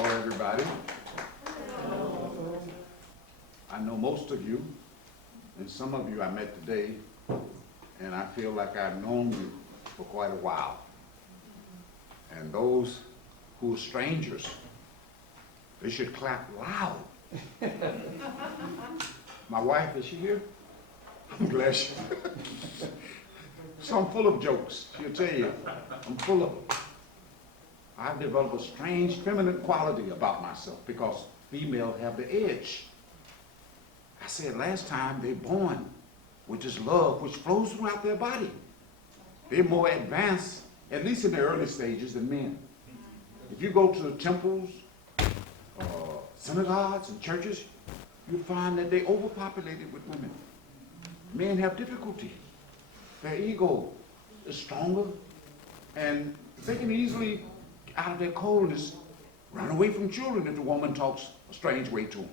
Hello, everybody. I know most of you, and some of you I met today, and I feel like I've known you for quite a while. And those who are strangers, they should clap loud. My wife, is she here? I'm glad she. So I'm full of jokes. She'll tell you, I'm full of them. I've developed a strange feminine quality about myself because females have the edge. I said last time, they're born with this love which flows throughout their body. They're more advanced, at least in the early stages, than men. If you go to temples, synagogues, and churches, you'll find that they're overpopulated with women. Men have difficulty. Their ego is stronger, and they can easily, out of their coldness, run away from children if the woman talks a strange way to them.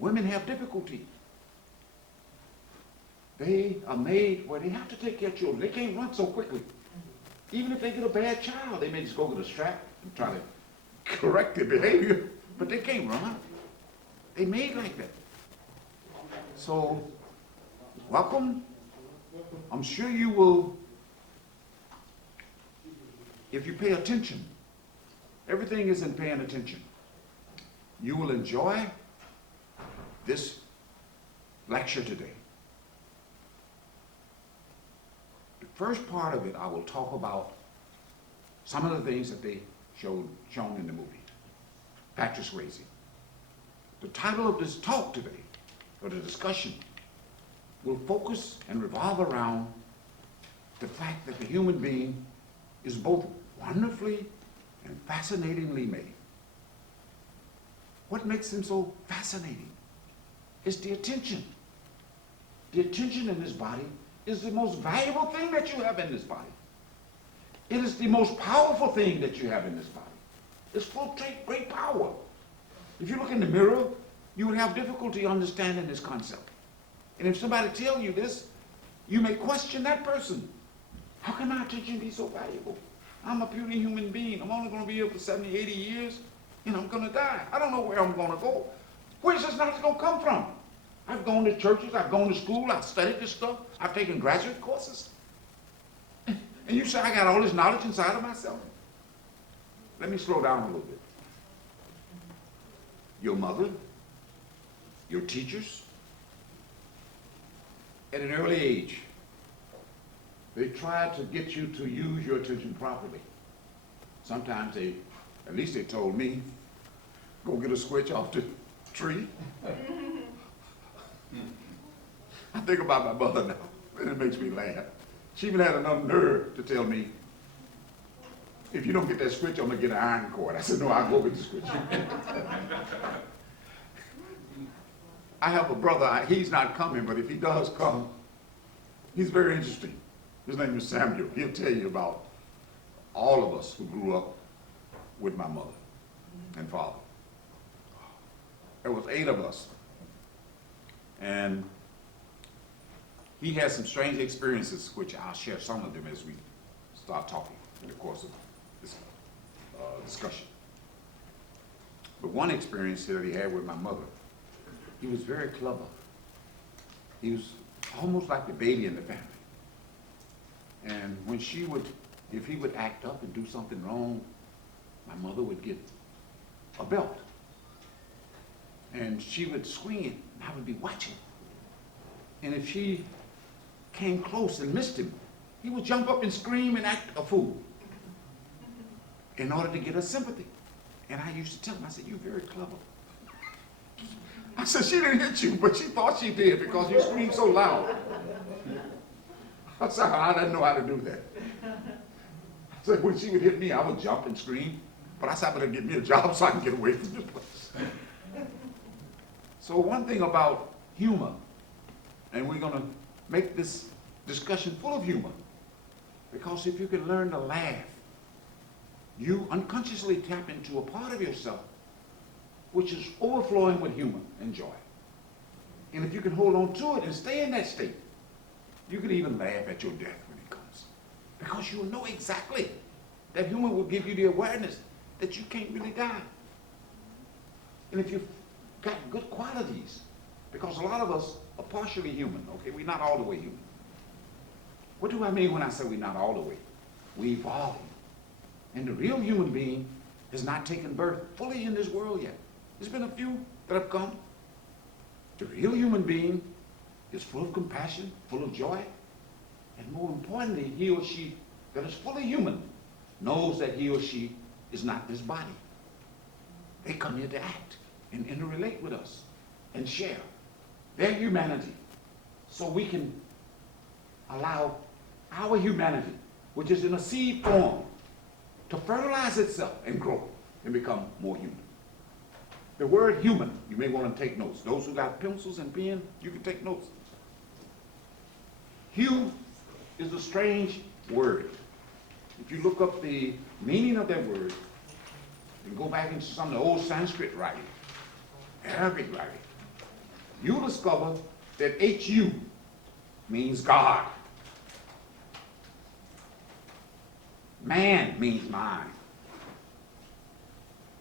Women have difficulty. They are made where they have to take care of children. They can't run so quickly. Even if they get a bad child, they may just go get a strap and try to correct their behavior, but they can't run. They're made like that. So, welcome. I'm sure you will, if you pay attention, everything is in paying attention. You will enjoy this lecture today. The first part of it, I will talk about some of the things that they shown in the movie, Patrick Swayze. The title of this talk today, or the discussion, will focus and revolve around the fact that the human being is both wonderfully and fascinatingly made. What makes him so fascinating is the attention. The attention in this body is the most valuable thing that you have in this body. It is the most powerful thing that you have in this body. It's full of great power. If you look in the mirror, you would have difficulty understanding this concept. And if somebody tells you this, you may question that person. How can my attention be so valuable? I'm a puny human being. I'm only going to be here for 70, 80 years, and I'm going to die. I don't know where I'm going to go. Where's this knowledge going to come from? I've gone to churches, I've gone to school, I've studied this stuff, I've taken graduate courses. And you say I got all this knowledge inside of myself? Let me slow down a little bit. Your mother, your teachers, at an early age, they try to get you to use your attention properly. Sometimes at least they told me, go get a switch off the tree. I think about my mother now, and it makes me laugh. She even had enough nerve to tell me, if you don't get that switch, I'm gonna get an iron cord. I said, no, I'll go get the switch. I have a brother, he's not coming, but if he does come, he's very interesting. His name is Samuel. He'll tell you about all of us who grew up with my mother and father. There was 8 of us. And he had some strange experiences, which I'll share some of them as we start talking in the course of this discussion. But one experience that he had with my mother, he was very clever. He was almost like the baby in the family. And when if he would act up and do something wrong, my mother would get a belt. And she would swing it, and I would be watching. And if she came close and missed him, he would jump up and scream and act a fool in order to get her sympathy. And I used to tell him, I said, you're very clever. I said, she didn't hit you, but she thought she did because you screamed so loud. I said, I didn't know how to do that. I said, when she would hit me, I would jump and scream. But I said, I better get me a job so I can get away from this place. So one thing about humor, and we're going to make this discussion full of humor, because if you can learn to laugh, you unconsciously tap into a part of yourself which is overflowing with humor and joy. And if you can hold on to it and stay in that state, you can even laugh at your death when it comes. Because you'll know exactly that humor will give you the awareness that you can't really die. And if you've got good qualities, because a lot of us are partially human, okay? We're not all the way human. What do I mean when I say we're not all the way? We're evolving. And the real human being has not taken birth fully in this world yet. There's been a few that have come. The real human being is full of compassion, full of joy, and more importantly, he or she that is fully human knows that he or she is not this body. They come here to act and interrelate with us and share their humanity so we can allow our humanity, which is in a seed form, to fertilize itself and grow and become more human. The word human, you may want to take notes. Those who got pencils and pen, you can take notes. Hue is a strange word. If you look up the meaning of that word and go back into some of the old Sanskrit writing, Arabic writing, you'll discover that H-U means God. Man means mind.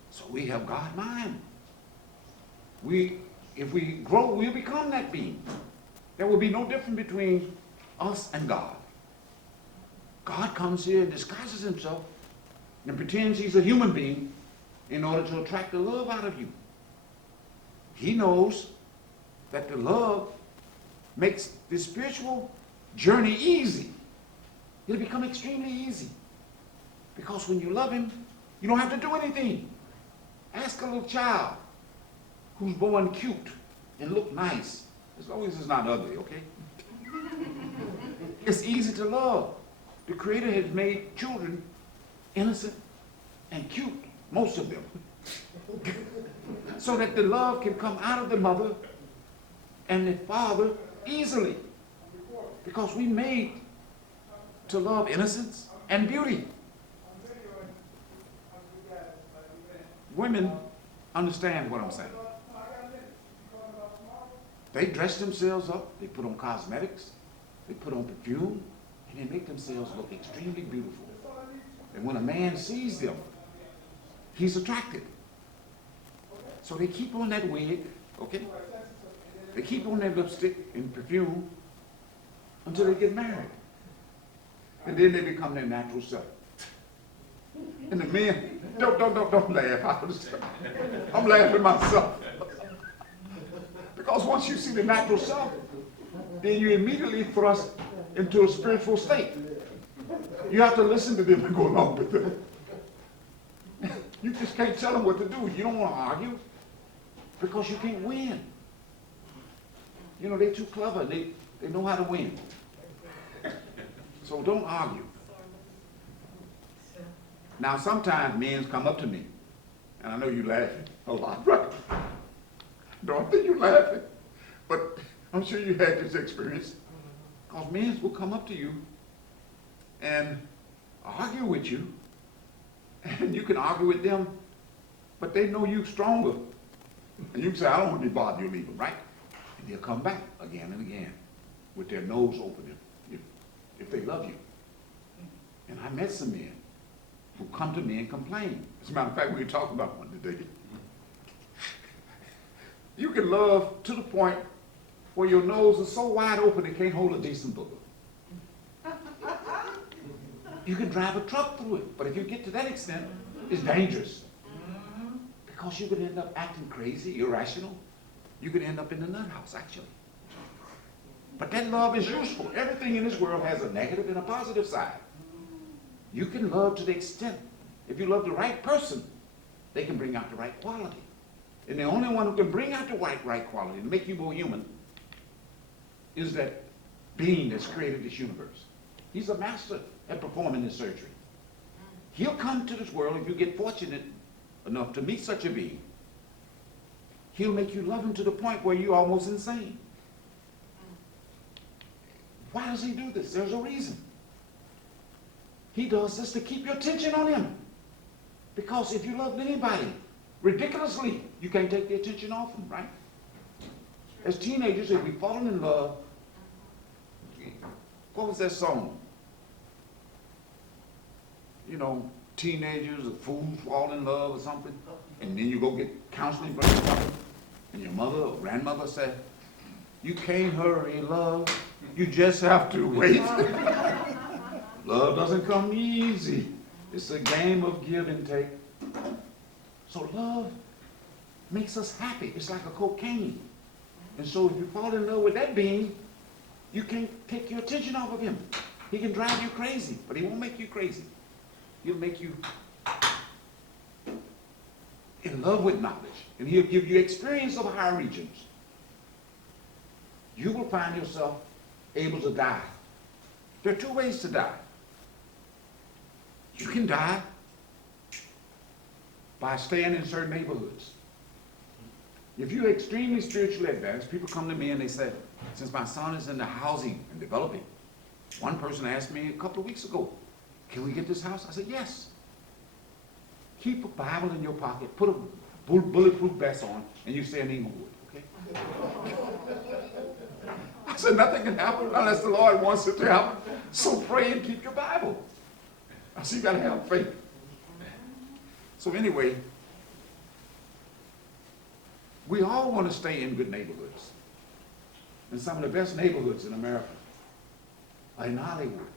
So we have God mind. If we grow, we'll become that being. There will be no difference between us and God. God comes here and disguises himself and pretends he's a human being in order to attract the love out of you. He knows that the love makes the spiritual journey easy. It'll become extremely easy. Because when you love him, you don't have to do anything. Ask a little child who's born cute and look nice, as long as it's not ugly, okay? It's easy to love. The Creator has made children innocent and cute, most of them, so that the love can come out of the mother and the father easily. Because we made to love innocence and beauty. Women understand what I'm saying. They dress themselves up, they put on cosmetics, they put on perfume, and they make themselves look extremely beautiful. And when a man sees them, he's attracted. So they keep on that wig, okay? They keep on that lipstick and perfume until they get married. And then they become their natural self. And the men, don't laugh. I'm laughing myself. Because once you see the natural self, then you immediately thrust into a spiritual state. You have to listen to them and go along with them. You just can't tell them what to do. You don't want to argue because you can't win. You know, they're too clever. They know how to win. So don't argue. Now, sometimes men come up to me, and I know you're laughing a lot, right? Don't think you're laughing, but I'm sure you had this experience. Because men will come up to you and argue with you, and you can argue with them, but they know you stronger. And you can say, I don't want to be bothered, you leave them, right? And they'll come back again and again with their nose open if they love you. And I met some men who come to me and complain. As a matter of fact, we were talking about one today. You can love to the point where your nose is so wide open it can't hold a decent booger. You can drive a truck through it, but if you get to that extent, it's dangerous. Because you could end up acting crazy, irrational. You could end up in the nut house, actually. But that love is useful. Everything in this world has a negative and a positive side. You can love to the extent, if you love the right person, they can bring out the right quality. And the only one who can bring out the right quality and make you more human is that being that's created this universe. He's a master at performing this surgery. He'll come to this world if you get fortunate enough to meet such a being. He'll make you love him to the point where you're almost insane. Why does he do this? There's a reason. He does this to keep your attention on him. Because if you loved anybody ridiculously, you can't take the attention off them, right? As teenagers, if we've fallen in love, what was that song? You know, teenagers or fools fall in love or something, and then you go get counseling from your mother, and your mother or grandmother said, you can't hurry love, you just have to wait. Love doesn't come easy. It's a game of give and take. So love makes us happy. It's like a cocaine. And so if you fall in love with that being, you can't take your attention off of him. He can drive you crazy, but he won't make you crazy. He'll make you in love with knowledge, and he'll give you experience of higher regions. You will find yourself able to die. There are two ways to die. You can die by staying in certain neighborhoods. If you're extremely spiritually advanced, people come to me and they say, since my son is in the housing and developing, one person asked me a couple of weeks ago, can we get this house? I said, yes. Keep a Bible in your pocket, put a bulletproof vest on, and you stay in Inglewood, okay? I said, nothing can happen unless the Lord wants it to happen. So pray and keep your Bible. I said, you got to have faith. So anyway, we all want to stay in good neighborhoods. And some of the best neighborhoods in America are in Hollywood.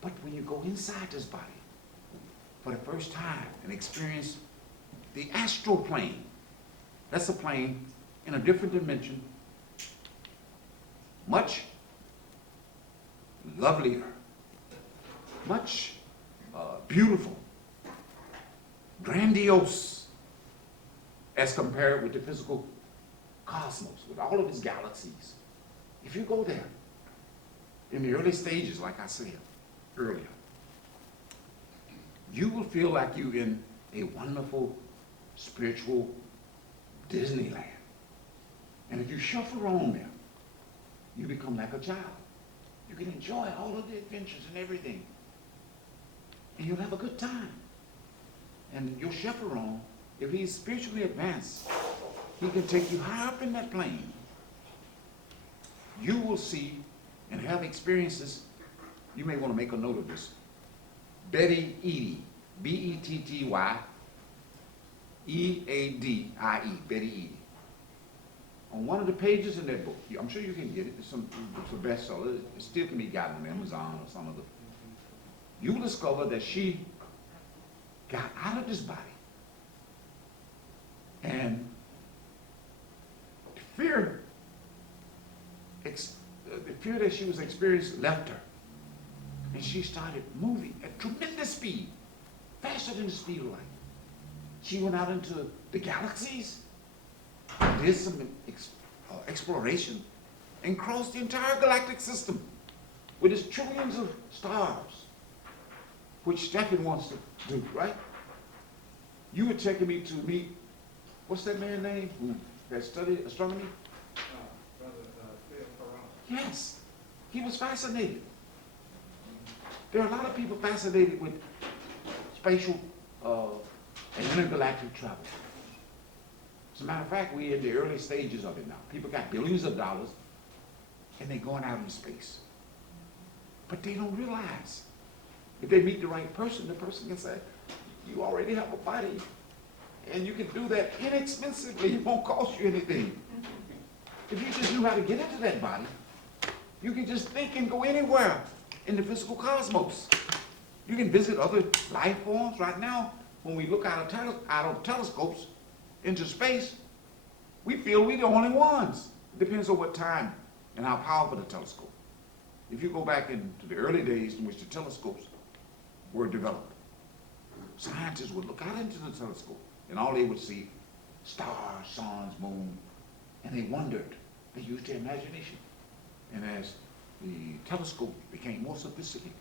But when you go inside this body for the first time and experience the astral plane, that's a plane in a different dimension, much lovelier, much beautiful, grandiose, as compared with the physical cosmos, with all of its galaxies. If you go there, in the early stages, like I said earlier, you will feel like you're in a wonderful spiritual Disneyland. And if you shuffle around there, you become like a child. You can enjoy all of the adventures and everything. And you'll have a good time. And your chaperone, if he's spiritually advanced, he can take you high up in that plane. You will see and have experiences. You may want to make a note of this. Betty Eadie, B-E-T-T-Y, E-A-D-I-E, Betty Eadie. On one of the pages in that book, I'm sure you can get it. It's a bestseller. It still can be gotten on Amazon or some of the. You will discover that she got out of this body, and the fear that she was experiencing left her, and she started moving at tremendous speed, faster than the speed of light. She went out into the galaxies, did some exploration, and crossed the entire galactic system with its trillions of stars, which Stephen wants to do, right? You were taking me to meet, what's that man's name who had studied astronomy? Yes, he was fascinated. There are a lot of people fascinated with spatial and intergalactic travel. As a matter of fact, we're in the early stages of it now. People got billions of dollars, and they're going out into space. But they don't realize, if they meet the right person, the person can say, you already have a body, and you can do that inexpensively. It won't cost you anything. If you just knew how to get into that body, you can just think and go anywhere in the physical cosmos. You can visit other life forms. Right now, when we look out of telescopes into space, we feel we're the only ones. It depends on what time and how powerful the telescope. If you go back into the early days in which the telescopes were developed, scientists would look out into the telescope, and all they would see, stars, suns, moon, and they wondered. They used their imagination. And as the telescope became more sophisticated,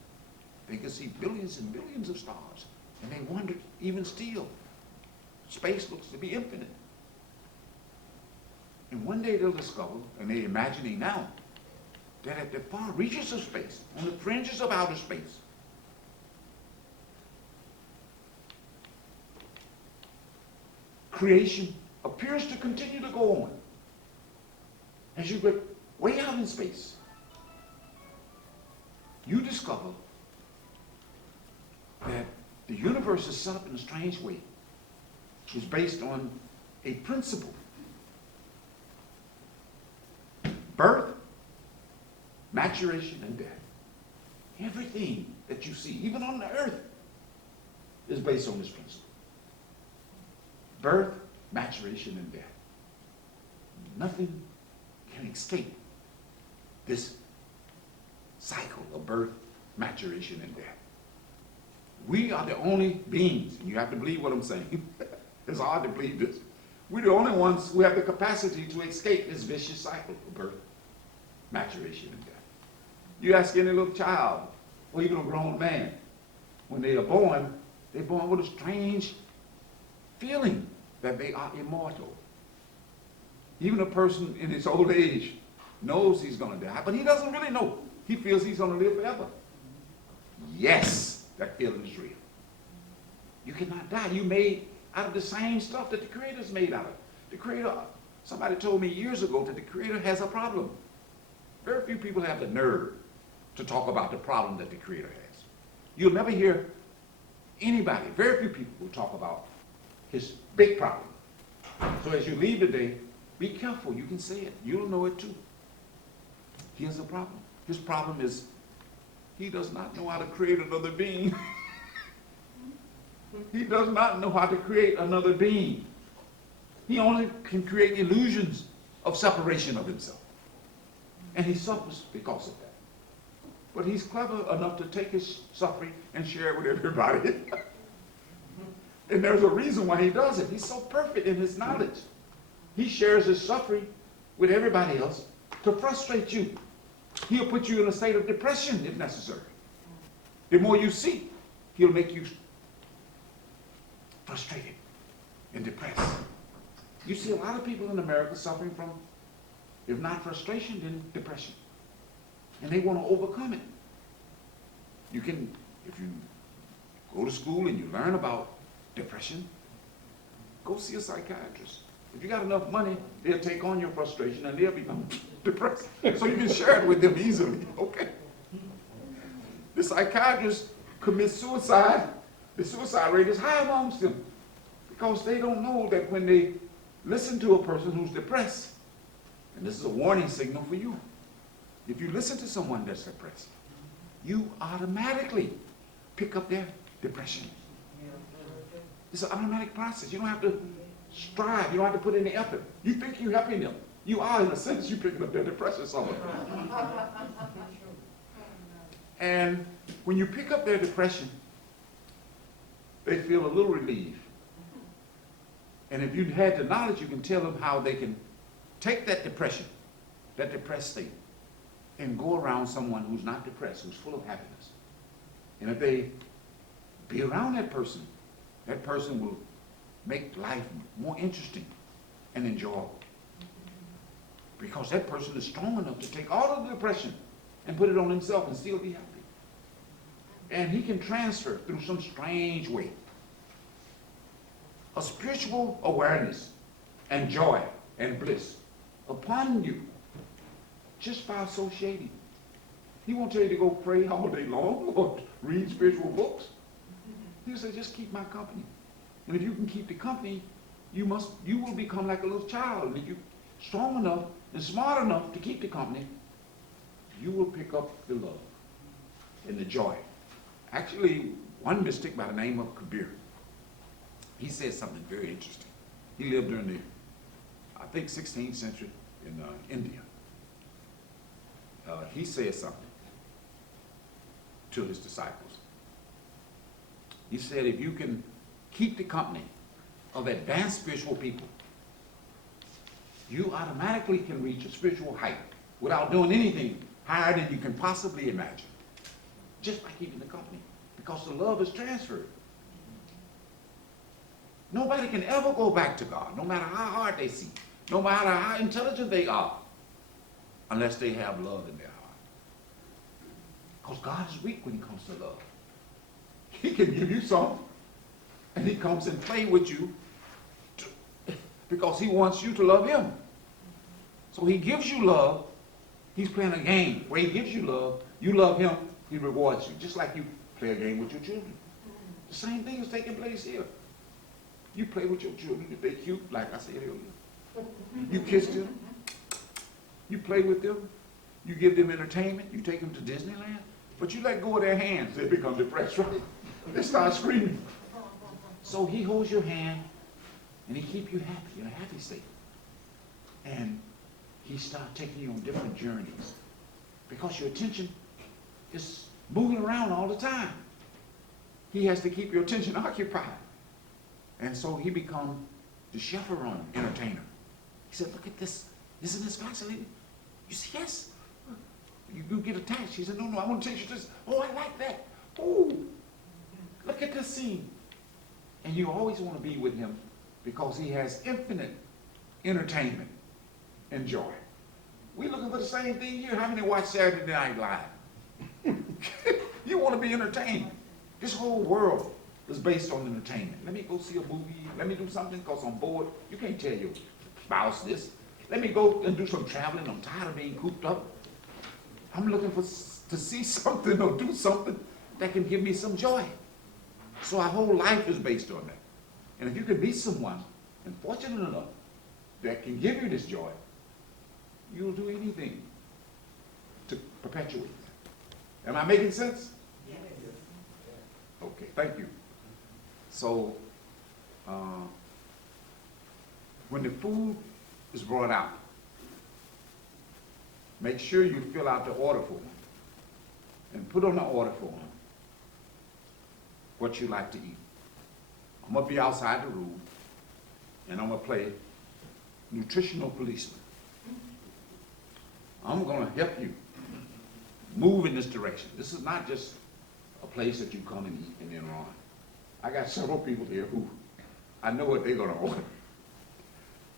they could see billions and billions of stars. And they wondered, even still, space looks to be infinite. And one day they'll discover, and they're imagining now, that at the far reaches of space, on the fringes of outer space, creation appears to continue to go on. As you get way out in space, you discover that The universe is set up in a strange way. It's based on a principle. Birth, maturation, and death. Everything that you see, even on the earth, is based on this principle. Birth, maturation, and death. Nothing can escape this cycle of birth, maturation, and death. We are the only beings, and you have to believe what I'm saying. It's hard to believe this. We're the only ones who have the capacity to escape this vicious cycle of birth, maturation, and death. You ask any little child, or even a grown man, when they are born, they're born with a strange feeling that they are immortal. Even a person in his old age knows he's going to die, but he doesn't really know. He feels he's going to live forever. Yes, that feeling is real. You cannot die. You made out of the same stuff that the Creator's made out of. The Creator, somebody told me years ago that the Creator has a problem. Very few people have the nerve to talk about the problem that the Creator has. You'll never hear anybody, very few people will talk about his big problem. So as you leave today, be careful. You can say it. You'll know it too. He has a problem. His problem is he does not know how to create another being. He does not know how to create another being. He only can create illusions of separation of himself. And he suffers because of that. But he's clever enough to take his suffering and share it with everybody. And there's a reason why he does it. He's so perfect in his knowledge. He shares his suffering with everybody else to frustrate you. He'll put you in a state of depression if necessary. The more you see, he'll make you frustrated and depressed. You see a lot of people in America suffering from, if not frustration, then depression. And they want to overcome it. You can, if you go to school and you learn about depression, go see a psychiatrist. If you got enough money, they'll take on your frustration and they'll become depressed. So you can share it with them easily, okay? The psychiatrist commits suicide. The suicide rate is high amongst them because they don't know that when they listen to a person who's depressed, and this is a warning signal for you, if you listen to someone that's depressed, you automatically pick up their depression. It's an automatic process. You don't have to strive. You don't have to put in the effort. You think you're helping them. You are, in a sense, you're picking up their depression somewhere. And when you pick up their depression, they feel a little relief. And if you had the knowledge, you can tell them how they can take that depression, that depressed state, and go around someone who's not depressed, who's full of happiness. And if they be around that person will make life more interesting and enjoyable. Because that person is strong enough to take all of the depression and put it on himself and still be happy. And he can transfer through some strange way a spiritual awareness and joy and bliss upon you just by associating. He won't tell you to go pray all day long or read spiritual books. He'll say, just keep my company. And if you can keep the company, you will become like a little child. And if you're strong enough and smart enough to keep the company, you will pick up the love and the joy. Actually, one mystic by the name of Kabir, he said something very interesting. He lived during the, I think, 16th century in India. He said something to his disciples. He said, if you can keep the company of advanced spiritual people, you automatically can reach a spiritual height without doing anything higher than you can possibly imagine, just by keeping the company, because the love is transferred. Nobody can ever go back to God, no matter how hard they see, no matter how intelligent they are, unless they have love in their heart. Because God is weak when it comes to love. He can give you something, and he comes and play with you because he wants you to love him. So he gives you love. He's playing a game where he gives you love. You love him, he rewards you, just like you play a game with your children. The same thing is taking place here. You play with your children if they're cute, like I said earlier. You kiss them. You play with them. You give them entertainment. You take them to Disneyland. But you let go of their hands, they become depressed, right? They start screaming. So he holds your hand and he keeps you happy, in a happy state. And he starts taking you on different journeys because your attention is moving around all the time. He has to keep your attention occupied. And so he becomes the chaperone entertainer. He said, look at this. Isn't this fascinating? You say, yes. You get attached. He said, no, I want to take you to this. Oh, I like that. Oh, look at this scene. And you always want to be with him because he has infinite entertainment and joy. We're looking for the same thing here. How many watch Saturday Night Live? You want to be entertained. This whole world is based on entertainment. Let me go see a movie. Let me do something because I'm bored. You can't tell your spouse this. Let me go and do some traveling. I'm tired of being cooped up. I'm looking to see something or do something that can give me some joy. So our whole life is based on that. And if you can meet someone, and fortunate enough, that can give you this joy, you'll do anything to perpetuate that. Am I making sense? Yes. Okay, thank you. So, when the food is brought out, make sure you fill out the order form and put on the order form what you like to eat. I'm going to be outside the room and I'm going to play nutritional policeman. I'm going to help you move in this direction. This is not just a place that you come and eat and then run. I got several people here who I know what they're going to order.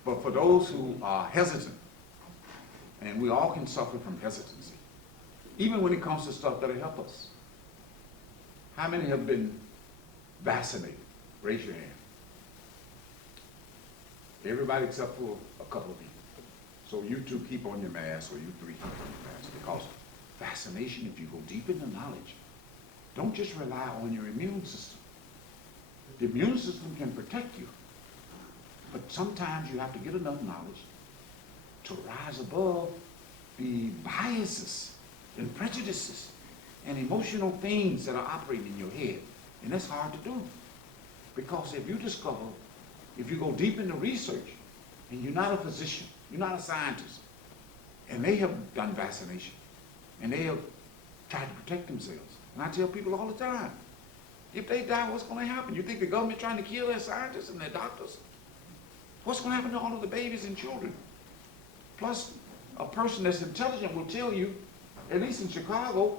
But for those who are hesitant, and we all can suffer from hesitancy, even when it comes to stuff that'll help us. How many have been vaccinated? Raise your hand. Everybody except for a couple of people. So you two keep on your mask, or you three keep on your mask, because vaccination, if you go deep into knowledge, don't just rely on your immune system. The immune system can protect you, but sometimes you have to get enough knowledge to rise above the biases and prejudices and emotional things that are operating in your head. And that's hard to do. Because if you discover, if you go deep into research, and you're not a physician, you're not a scientist, and they have done vaccination, and they have tried to protect themselves. And I tell people all the time, if they die, what's going to happen? You think the government trying to kill their scientists and their doctors? What's going to happen to all of the babies and children? Plus, a person that's intelligent will tell you, at least in Chicago,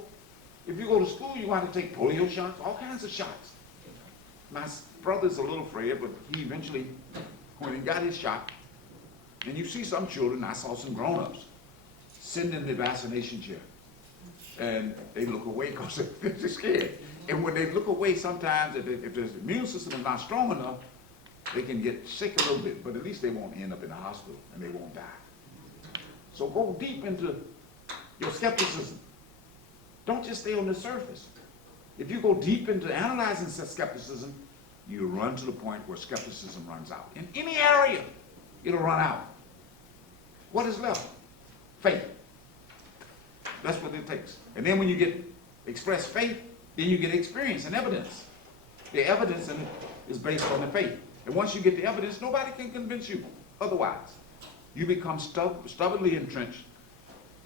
if you go to school, you want to take polio shots, all kinds of shots. My brother's a little afraid, but he eventually, when he got his shot, and you see some children, I saw some grown-ups, sitting in the vaccination chair, and they look away because they're scared. And when they look away, sometimes, if the immune system is not strong enough, they can get sick a little bit, but at least they won't end up in the hospital, and they won't die. So go deep into your skepticism. Don't just stay on the surface. If you go deep into analyzing skepticism, you run to the point where skepticism runs out. In any area, it'll run out. What is left? Faith. That's what it takes. And then when you get express faith, then you get experience and evidence. The evidence is based on the faith. And once you get the evidence, nobody can convince you otherwise. You become stubbornly entrenched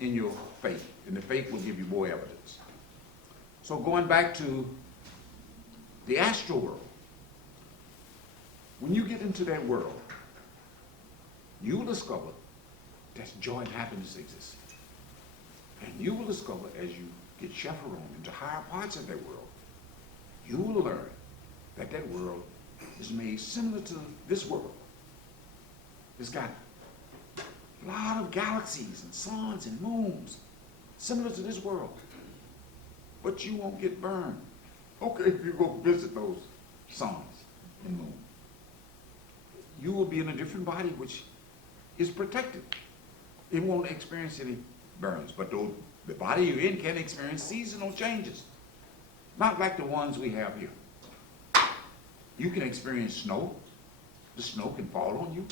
in your faith, and the faith will give you more evidence. So going back to the astral world, when you get into that world, you will discover that joy and happiness exist. And you will discover, as you get chaperoned into higher parts of that world, you will learn that that world is made similar to this world. It's got a lot of galaxies and suns and moons, similar to this world. But you won't get burned. Okay, if you go visit those suns and moons. You will be in a different body which is protected. It won't experience any burns, but the body you're in can experience seasonal changes. Not like the ones we have here. You can experience snow. The snow can fall on you,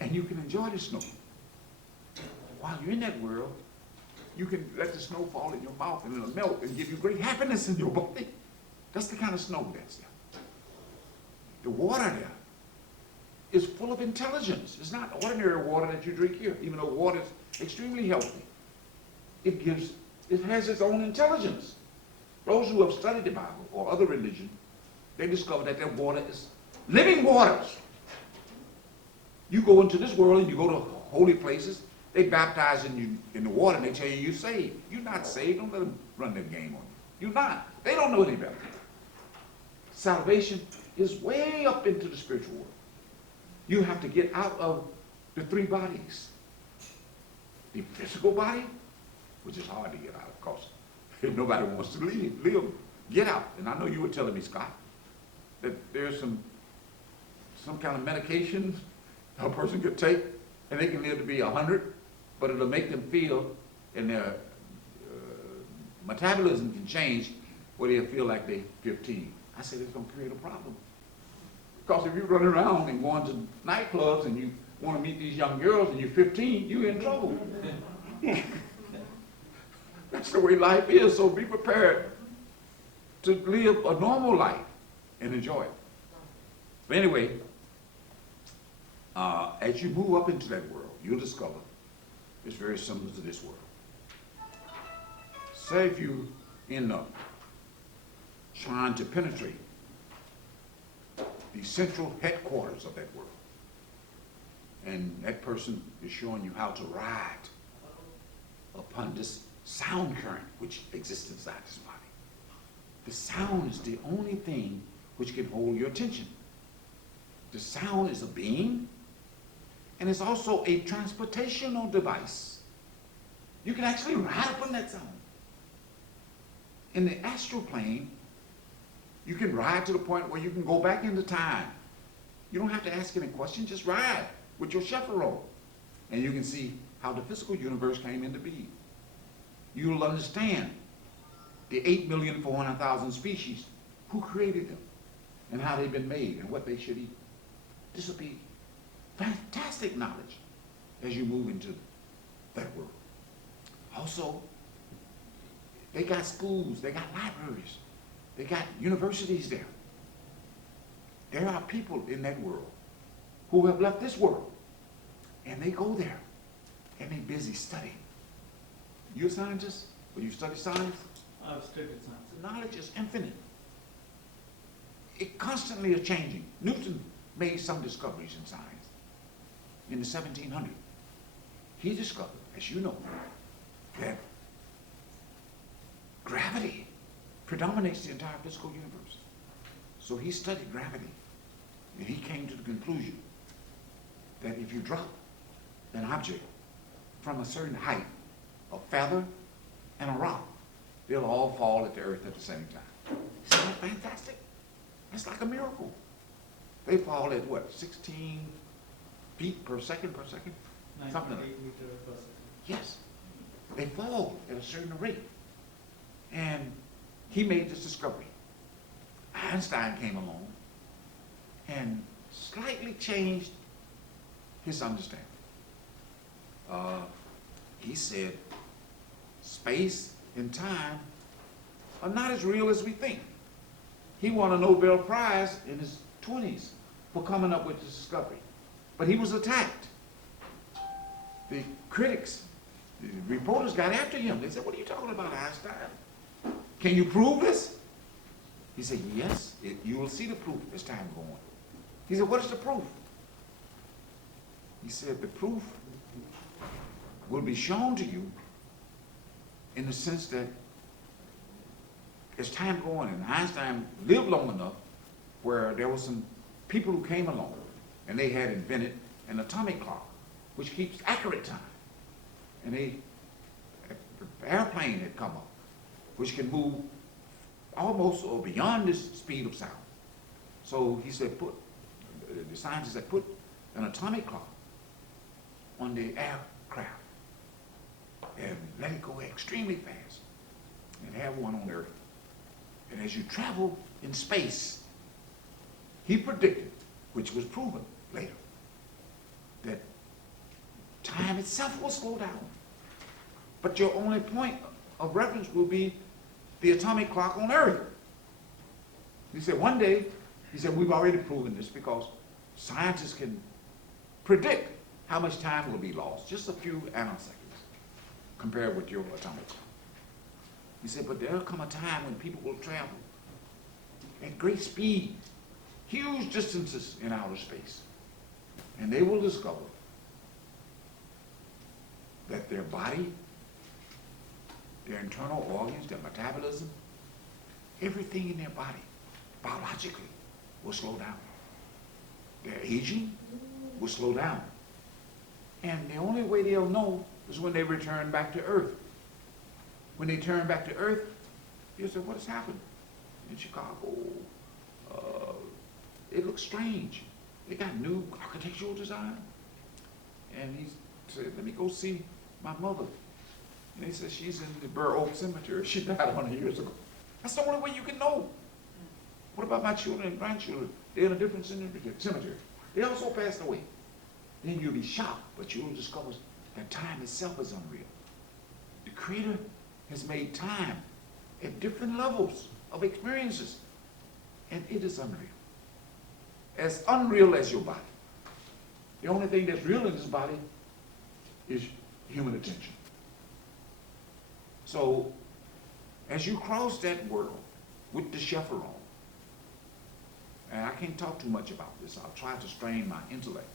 and you can enjoy the snow. While you're in that world, you can let the snow fall in your mouth and it'll melt and give you great happiness in your body. That's the kind of snow that's there. The water there is full of intelligence. It's not ordinary water that you drink here, even though water is extremely healthy. It has its own intelligence. Those who have studied the Bible or other religion, they discover that their water is living waters. You go into this world and you go to holy places, they baptize you in the water and they tell you you're saved. You're not saved. Don't let them run their game on you. You're not. They don't know any better. Salvation is way up into the spiritual world. You have to get out of the three bodies. The physical body, which is hard to get out, of course. If nobody wants to live, get out. And I know you were telling me, Scott, that there's some kind of medication a person could take, and they can live to be 100, but it'll make them feel, and their metabolism can change where they'll feel like they're 15. I said it's going to create a problem. Because if you're running around and going to nightclubs and you want to meet these young girls and you're 15, you're in trouble. That's the way life is, so be prepared to live a normal life and enjoy it. But anyway, as you move up into that world, you'll discover it's very similar to this world. Say if you end up trying to penetrate the central headquarters of that world, and that person is showing you how to ride upon this sound current which exists inside this body. The sound is the only thing which can hold your attention. The sound is a being, and it's also a transportational device. You can actually ride upon that sound. In the astral plane, you can ride to the point where you can go back into time. You don't have to ask any questions, just ride with your chaperone. And you can see how the physical universe came into being. You'll understand the 8,400,000 species, who created them, and how they've been made, and what they should eat. This will be fantastic knowledge as you move into that world. Also, they got schools, they got libraries, they got universities there. There are people in that world who have left this world, and they go there, and they're busy studying. You a scientist? Will you study science? I've studied science. The knowledge is infinite. It constantly is changing. Newton made some discoveries in science in the 1700s. He discovered, as you know, that gravity predominates the entire physical universe. So he studied gravity, and he came to the conclusion that if you drop an object from a certain height, a feather and a rock, they'll all fall at the earth at the same time. Isn't that fantastic? It's like a miracle. They fall at what, 16 feet per second? Something like that. 9.8 meters per second. Yes. They fall at a certain rate. And he made this discovery. Einstein came along and slightly changed his understanding. He said, space and time are not as real as we think. He won a Nobel Prize in his 20s for coming up with this discovery. But he was attacked. The critics, the reporters got after him. They said, what are you talking about, Einstein? Can you prove this? He said, yes, you will see the proof as time goes on. He said, what is the proof? He said, the proof will be shown to you in the sense that as time goes on, and Einstein lived long enough where there were some people who came along and they had invented an atomic clock which keeps accurate time. And the airplane had come up which can move almost or beyond this speed of sound. So he said, the scientists said, put an atomic clock on the aircraft and let it go extremely fast, and have one on Earth. And as you travel in space, he predicted, which was proven later, that time itself will slow down. But your only point of reference will be the atomic clock on Earth. He said one day, he said, we've already proven this because scientists can predict how much time will be lost, just a few nanoseconds compared with your atomic clock. He said, but there'll come a time when people will travel at great speed, huge distances in outer space, and they will discover that their body, their internal organs, their metabolism, everything in their body, biologically, will slow down. Their aging will slow down. And the only way they'll know is when they return back to Earth. When they turn back to Earth, you say, what has happened in Chicago? It looks strange. They got new architectural design. And he said, let me go see my mother. And he said, she's in the Burr Oak Cemetery. She died 100 years ago. That's the only way you can know. What about my children and grandchildren? They're in a different cemetery. They also passed away. Then you'll be shocked, but you'll discover that time itself is unreal. The Creator has made time at different levels of experiences, and it is unreal. As unreal as your body. The only thing that's real in this body is human attention. So, as you cross that world with the chaperone, and I can't talk too much about this, I'll try to strain my intellect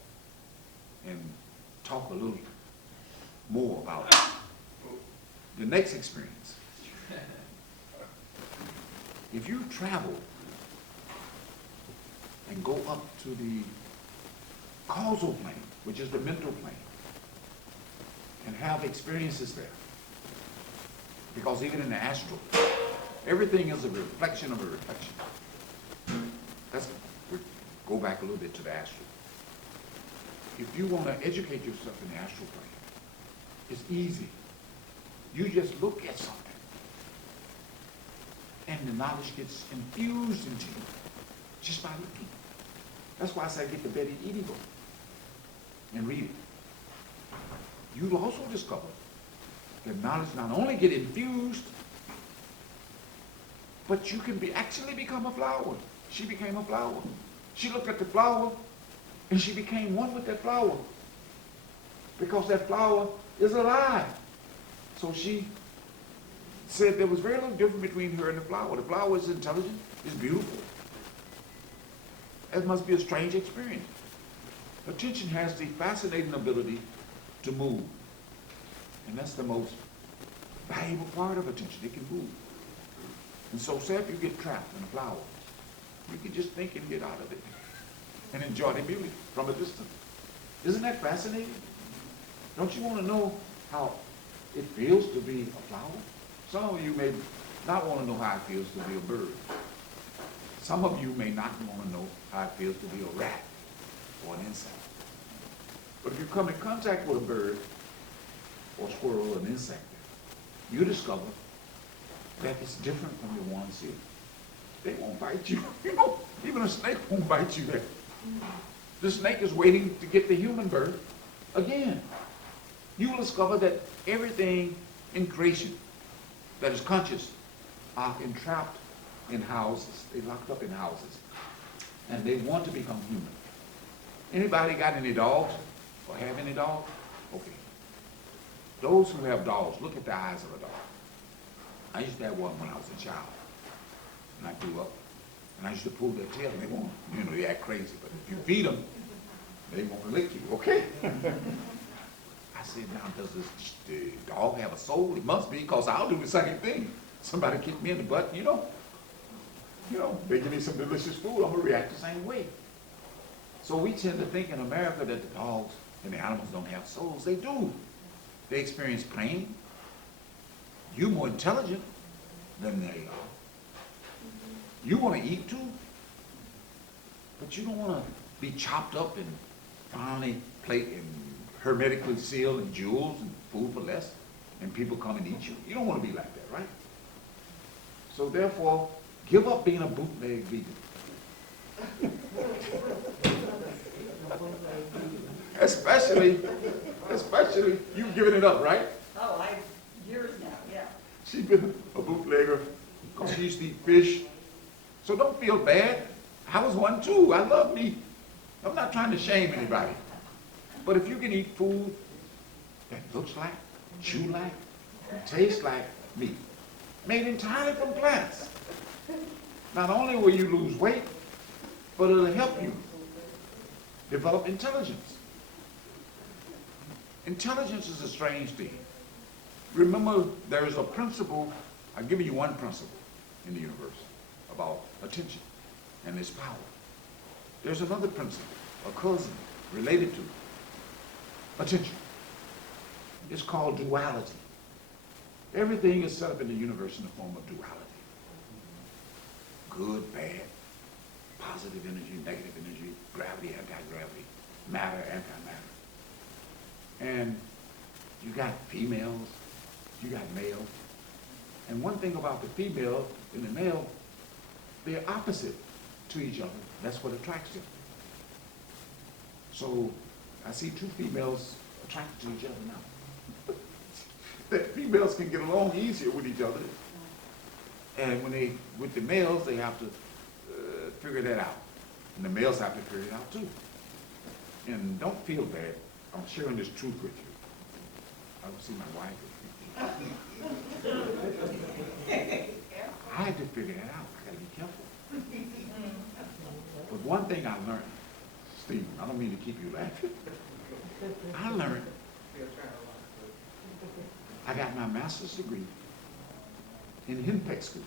and talk a little more about the next experience. If you travel and go up to the causal plane, which is the mental plane, and have experiences there, because even in the astral, everything is a reflection of a reflection. Go back a little bit to the astral. If you want to educate yourself in the astral plane, it's easy. You just look at something, and the knowledge gets infused into you just by looking. That's why I say get the Betty Eady book and read it. You'll also discover that knowledge not only get infused, but you can actually become a flower. She became a flower. She looked at the flower, and she became one with that flower, because that flower is alive. So she said there was very little difference between her and the flower. The flower is intelligent, it's beautiful. It must be a strange experience. Attention has the fascinating ability to move. And that's the most valuable part of attention. It can move. And so say if you get trapped in a flower, you can just think and get out of it and enjoy the beauty from a distance. Isn't that fascinating? Don't you want to know how it feels to be a flower? Some of you may not want to know how it feels to be a bird. Some of you may not want to know how it feels to be a rat or an insect. But if you come in contact with a bird or squirrel or an insect, you discover that it's different from the ones here. They won't bite you. You know, even a snake won't bite you there. The snake is waiting to get the human bird again. You will discover that everything in creation that is conscious are entrapped in houses. They're locked up in houses. And they want to become human. Anybody got any dogs or have any dogs? Okay. Those who have dogs, look at the eyes of a dog. I used to have one when I was a child. And I grew up. And I used to pull their tail and they won't, you know, they act crazy. But if you feed them, they won't lick you, okay? I said, now, does the dog have a soul? It must be, because I'll do the same thing. Somebody kick me in the butt, you know, they give me some delicious food, I'm going to react the same way. So we tend to think in America that the dogs and the animals don't have souls. They do. They experience pain. You're more intelligent than they are. You want to eat too, but you don't want to be chopped up and finally plate and hermetically sealed and jewels and food for less, and people come and eat you. You don't want to be like that, right? So therefore, give up being a bootleg vegan. especially you giving it up, right? Oh, years now, yeah. She's been a bootlegger because she used to eat fish. So don't feel bad. I was one too. I love meat. I'm not trying to shame anybody. But if you can eat food that looks like, chew like, tastes like meat, made entirely from plants, not only will you lose weight, but it'll help you develop intelligence. Intelligence is a strange thing. Remember, there is a principle, I've given you one principle in the universe about attention and its power. There's another principle, a cousin related to attention. It's called duality. Everything is set up in the universe in the form of duality. Good, bad, positive energy, negative energy, gravity, anti-gravity, matter, antimatter. And you got females, you got males. And one thing about the female and the male, they're opposite to each other. That's what attracts them. So I see two females attracted to each other now. That females can get along easier with each other. And when with the males, they have to figure that out. And the males have to figure it out too. And don't feel bad. I'm sharing this truth with you. I don't see my wife. I had to figure that out. I gotta be careful. But one thing I learned, Steve, I don't mean to keep you laughing. I learned I got my master's degree in Henpeck School.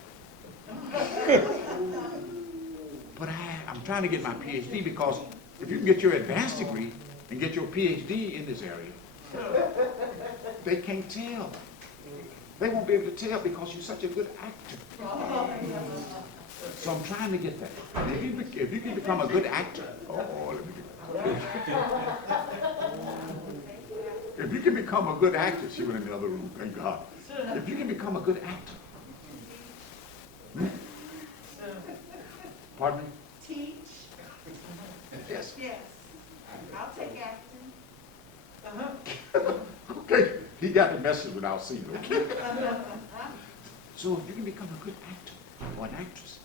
But I'm trying to get my PhD because if you can get your advanced degree and get your PhD in this area, they can't tell. They won't be able to tell because you're such a good actor. So I'm trying to get that. And if you can become a good actor, let me get if you can become a good actor, she went in the other room, thank God. If you can become a good actor, pardon me? Teach? Yes. Yes. I'll take acting. Okay, he got the message without seeing it, okay? So if you can become a good actor or an actress,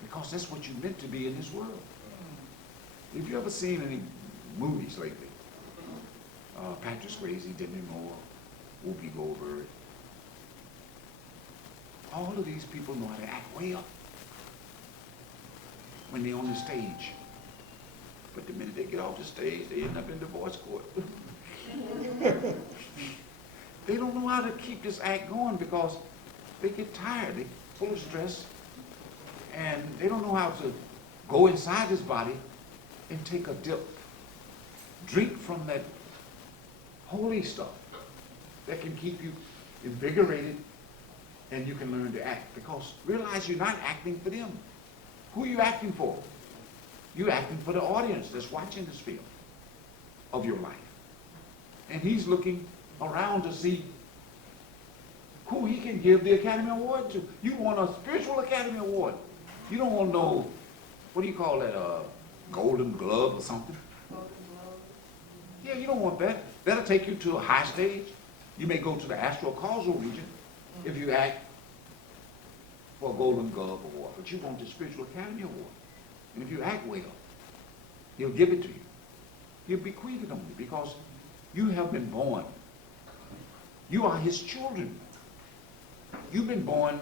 because that's what you're meant to be in this world. Have you ever seen any movies lately? Patrick Swayze, Demi Moore, Whoopi Goldberg. All of these people know how to act well when they're on the stage. But the minute they get off the stage, they end up in divorce court. They don't know how to keep this act going because they get tired, they're full of stress, and they don't know how to go inside this body and take a dip, drink from that holy stuff that can keep you invigorated and you can learn to act. Because realize you're not acting for them. Who are you acting for? You're acting for the audience that's watching this film of your life. And he's looking around to see who he can give the Academy Award to. You want a spiritual Academy Award. You don't want no, what do you call that, Golden Glove or something? Yeah, you don't want that. That'll take you to a high stage. You may go to the astral-causal region if you act for a Golden Glove Award, but you want the Spiritual Academy Award. And if you act well, he'll give it to you. He'll bequeath it on you because you have been born. You are his children. You've been born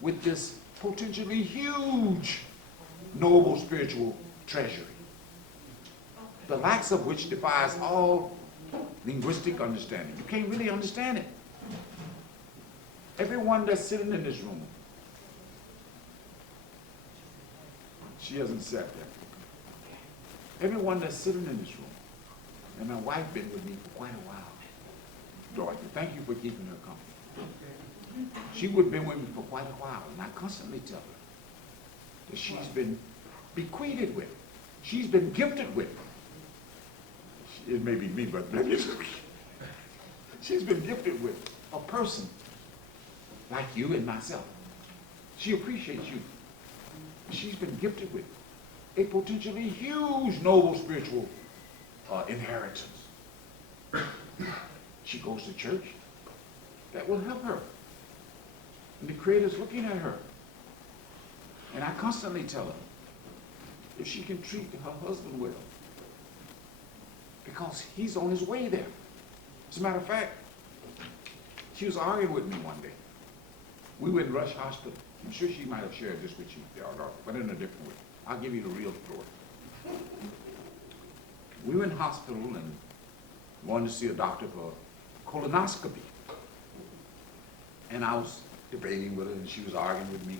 with this potentially huge, noble spiritual treasury, the lacks of which defies all linguistic understanding. You can't really understand it. Everyone that's sitting in this room, she hasn't sat there. Everyone that's sitting in this room, and my wife been with me for quite a while. Dorothy, thank you for keeping her company. She would have been with me for quite a while, and I constantly tell her that she's been bequeathed with, she's been gifted with. It may be me, but she's been gifted with a person like you and myself. She appreciates you. She's been gifted with a potentially huge noble spiritual inheritance. She goes to church. That will help her. And the Creator's looking at her. And I constantly tell her, if she can treat her husband well, because he's on his way there. As a matter of fact, she was arguing with me one day. We were in Rush Hospital. I'm sure she might have shared this with you, but in a different way. I'll give you the real story. We were in hospital and wanted to see a doctor for colonoscopy. And I was debating with her, and she was arguing with me.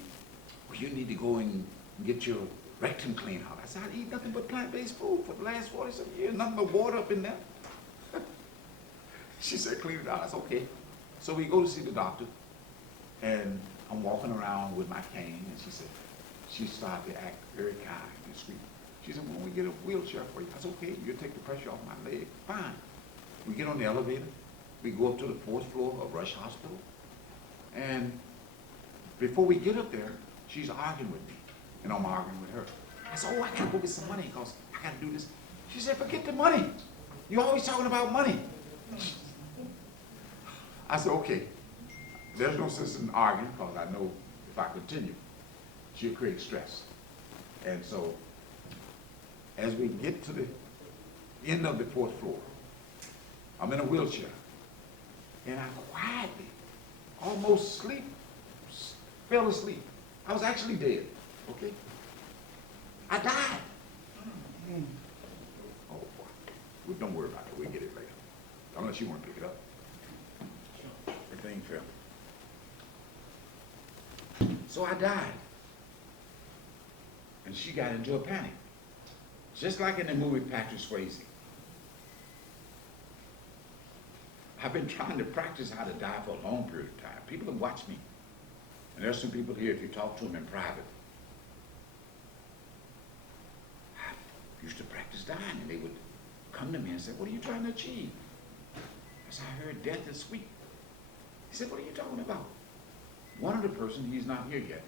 Well, you need to go and get your rectum cleaned out. I said, I eat nothing but plant-based food for the last 47 years, nothing but water up in there. She said, clean it out. I said, okay. So we go to see the doctor, and I'm walking around with my cane, and she started to act very kind and sweet. She said, well, we get a wheelchair for you. I said, okay, you'll take the pressure off my leg. Fine. We get on the elevator. We go up to the 4th floor of Rush Hospital. And before we get up there, she's arguing with me, and I'm arguing with her. I said, oh, I gotta go get some money because I gotta do this. She said, forget the money. You're always talking about money. I said, okay, there's no sense in arguing because I know if I continue, she'll create stress. And so, as we get to the end of the 4th floor, I'm in a wheelchair, and I quietly, almost fell asleep. I was actually dead, okay? I died. Oh, boy. Well, don't worry about it. We'll get it later. Unless you want to pick it up. Everything fell. So I died. And she got into a panic. Just like in the movie Patrick Swayze. I've been trying to practice how to die for a long period of time. People have watched me. And there's some people here, if you talk to them in private, I used to practice dying, and they would come to me and say, what are you trying to achieve? I said, I heard death is sweet. He said, what are you talking about? One of the person, he's not here yet,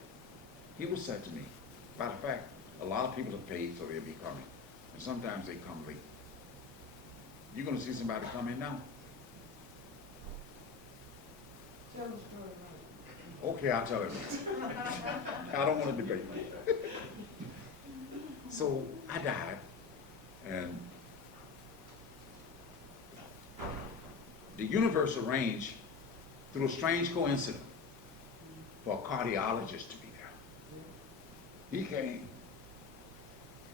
he was said to me, matter of fact, a lot of people have paid so they'll be coming. And sometimes they come late. You're going to see somebody come in now? Tell the story, Okay, I'll tell it. I don't want to debate. So I died, and the universe arranged, through a strange coincidence, for a cardiologist to be there. He came,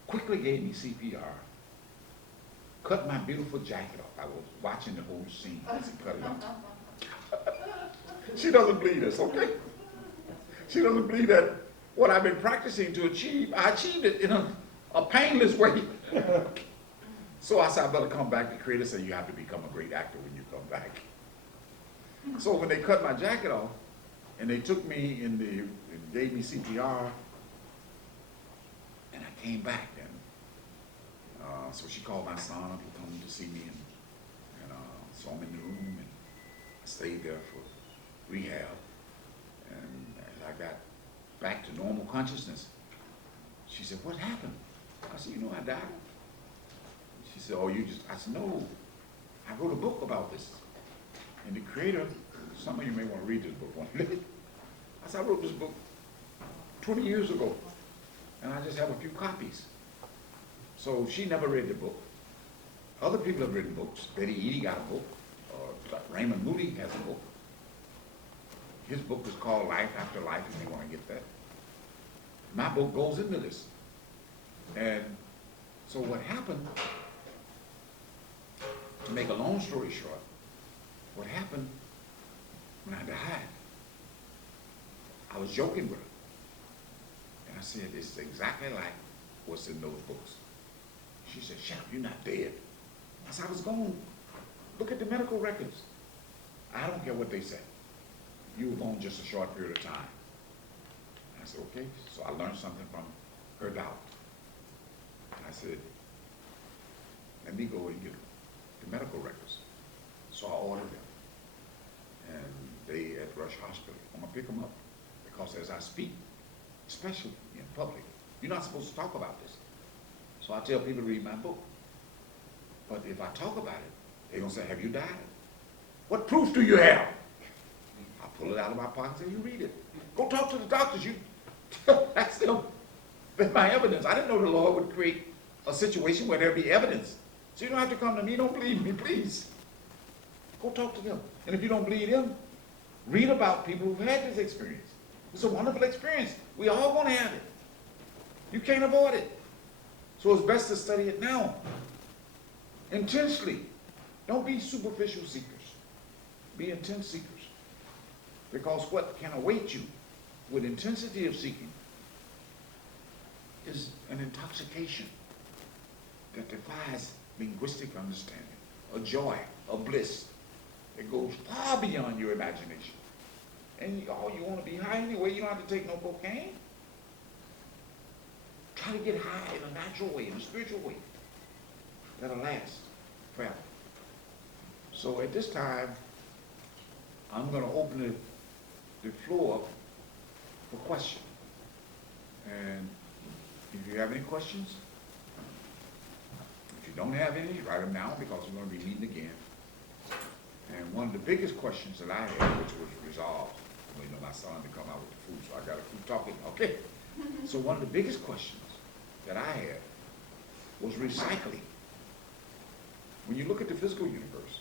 quickly gave me CPR, cut my beautiful jacket off. I was watching the whole scene as he cut it off. She doesn't believe this, okay? She doesn't believe that what I've been practicing to achieve, I achieved it in a painless way. So I said, I better come back. The Creator said, you have to become a great actor when you come back. So when they cut my jacket off, and they took me and gave me CPR, and I came back, and so she called my son up to come to see me, and saw him in the room, and I stayed there for rehab, and as I got back to normal consciousness, she said, what happened? I said, you know I died. She said, oh, you just, I said, no, I wrote a book about this. And the Creator, some of you may want to read this book one day. I said, I wrote this book 20 years ago, and I just have a few copies. So she never read the book. Other people have written books. Betty Eady got a book. Raymond Moody has a book. His book is called Life After Life, if you want to get that. My book goes into this. And so what happened, to make a long story short, what happened when I died, I was joking with her. And I said, this is exactly like what's in those books. She said, Shep, you're not dead. I said, I was gone. Look at the medical records. I don't care what they say. You were gone just a short period of time. And I said, okay. So I learned something from her doubt. I said, let me go and get the medical records. So I ordered them. And they at Rush Hospital, I'm gonna pick them up. Because as I speak, especially in public, you're not supposed to talk about this. So I tell people to read my book. But if I talk about it, they're gonna say, have you died? What proof do you have? I pull it out of my pocket and you read it. Go talk to the doctors. You that's them. That's my evidence. I didn't know the Lord would create a situation where there'd be evidence. So you don't have to come to me. Don't believe me, please. Go talk to them. And if you don't believe them, read about people who've had this experience. It's a wonderful experience. We all want to have it. You can't avoid it. So it's best to study it now. Intensely. Don't be superficial seekers. Be intense seekers. Because what can await you with intensity of seeking is an intoxication that defies linguistic understanding, a joy, a bliss that goes far beyond your imagination. And you want to be high anyway, you don't have to take no cocaine. Try to get high in a natural way, in a spiritual way, that'll last forever. So at this time, I'm going to open the floor up for questions. And if you have any questions, if you don't have any, write them down because we're going to be meeting again. And one of the biggest questions that I had, which was resolved, waiting on my son to come out with the food, so I got to keep talking. Okay. So one of the biggest questions that I had was recycling. When you look at the physical universe,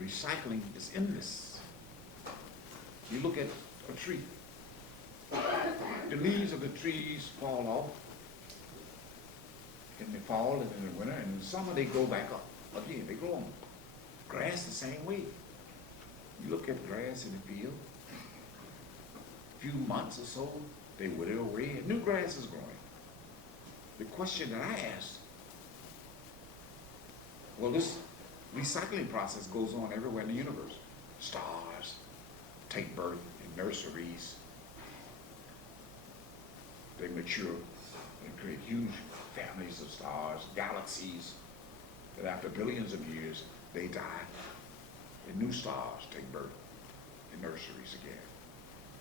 recycling is endless. You look at a tree. The leaves of the trees fall off in the fall and in the winter, and in the summer they grow back up. Again, they grow on. Grass the same way. You look at grass in the field, a few months or so, they wither away and new grass is growing. The question that I asked, well, this recycling process goes on everywhere in the universe. Stars take birth in nurseries. They mature and create huge families of stars, galaxies, that after billions of years, they die, and new stars take birth in nurseries again.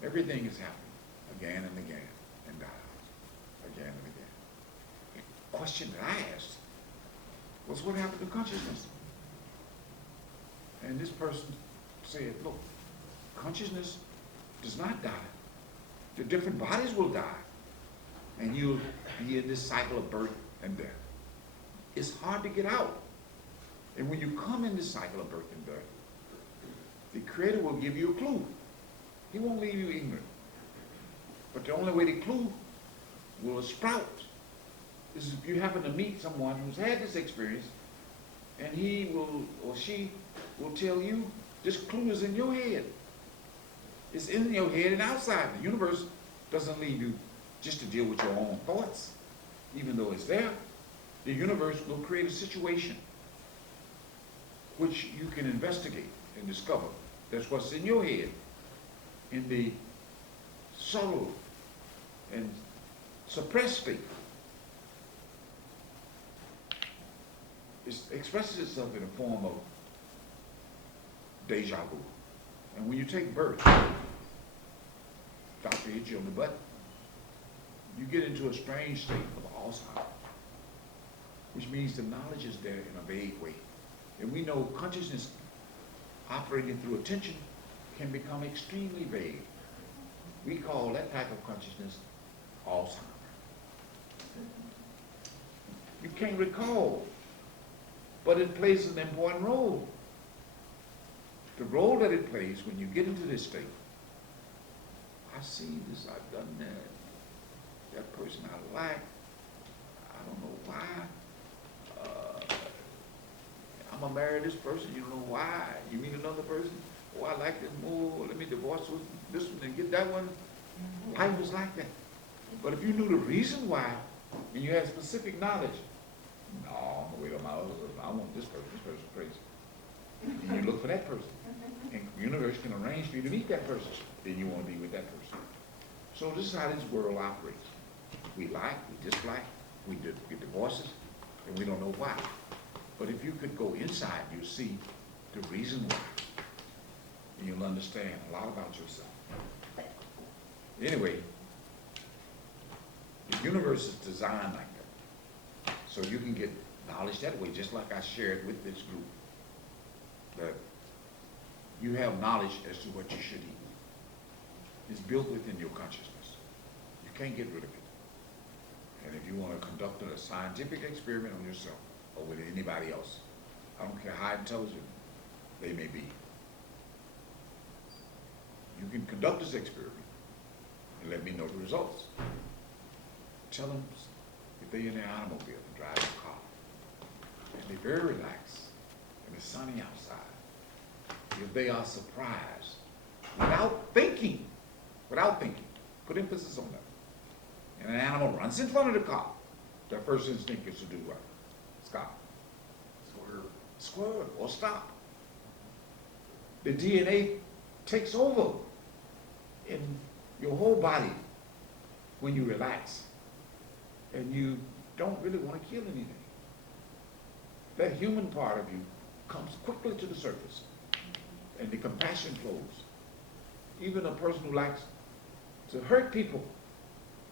Everything is happening again and again, and dies again and again. The question that I asked was, what happened to consciousness? And this person said, look, consciousness does not die. The different bodies will die, and you'll be in this cycle of birth and death. It's hard to get out. And when you come in this cycle of birth and death, the Creator will give you a clue. He won't leave you ignorant. But the only way the clue will sprout is if you happen to meet someone who's had this experience, and he will or she will tell you this clue is in your head. It's in your head and outside. The universe doesn't leave you just to deal with your own thoughts, even though it's there. The universe will create a situation which you can investigate and discover. That's what's in your head, in the subtle and suppressed state. It expresses itself in a form of deja vu. And when you take birth, doctor hits you on the butt, you get into a strange state of Alzheimer's, which means the knowledge is there in a vague way. And we know consciousness operating through attention can become extremely vague. We call that type of consciousness Alzheimer's. You can't recall, but it plays an important role. The role that it plays when you get into this state, I see this, I've done that, that person I like, I don't know why. I'm gonna marry this person, you don't know why. You meet another person, oh, I like this more, let me divorce with this one and get that one. Life was like that. But if you knew the reason why, and you had specific knowledge, no, I'm gonna wait on my other person, I want this person's crazy. And you look for that person. And the universe can arrange for you to meet that person, then you want to be with that person. So this is how this world operates. We like, we dislike, we get divorces, and we don't know why. But if you could go inside, you'll see the reason why. And you'll understand a lot about yourself. Anyway, the universe is designed like that. So you can get knowledge that way, just like I shared with this group, that you have knowledge as to what you should eat. It's built within your consciousness. You can't get rid of it. And if you want to conduct a scientific experiment on yourself or with anybody else, I don't care how intelligent they may be, you can conduct this experiment and let me know the results. Tell them if they're in their automobile and driving a car, and they're very relaxed, and it's sunny outside, if they are surprised, without thinking, put emphasis on that, and an animal runs in front of the car, their first instinct is to do what? Stop. Swerve or stop. The DNA takes over in your whole body when you relax and you don't really want to kill anything. That human part of you comes quickly to the surface and the compassion flows. Even a person who likes to hurt people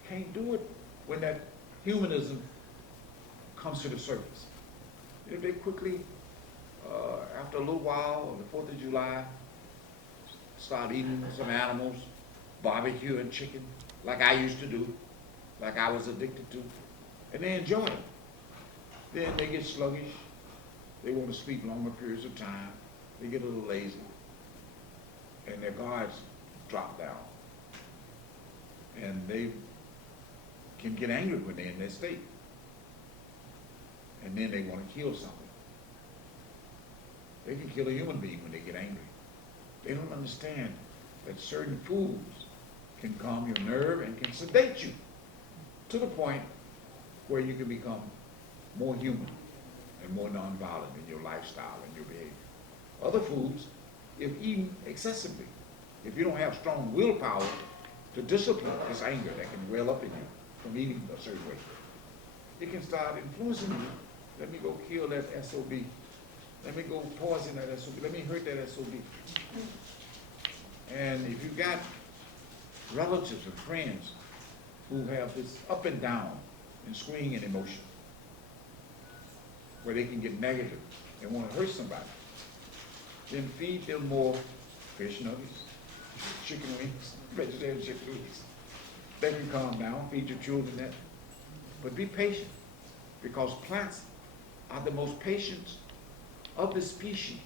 can't do it when that humanism comes to the surface. If they quickly, after a little while, on the 4th of July, start eating some animals, barbecue and chicken, like I used to do, like I was addicted to, and they enjoy it. Then they get sluggish, they want to sleep longer periods of time, they get a little lazy, and their guards drop down. And they can get angry when they're in that state. And then they want to kill something. They can kill a human being when they get angry. They don't understand that certain foods can calm your nerve and can sedate you to the point where you can become more human and more nonviolent in your lifestyle and your behavior. Other foods, if eaten excessively, if you don't have strong willpower to discipline this anger that can well up in you from eating a certain way, it can start influencing you. Let me go kill that SOB. Let me go poison that SOB. Let me hurt that SOB. And if you've got relatives or friends who have this up and down and swing in emotion, where they can get negative and want to hurt somebody, then feed them more fish nuggets, chicken wings, vegetarian chicken wings. They can calm down, feed your children that. But be patient, because plants are the most patient of the species.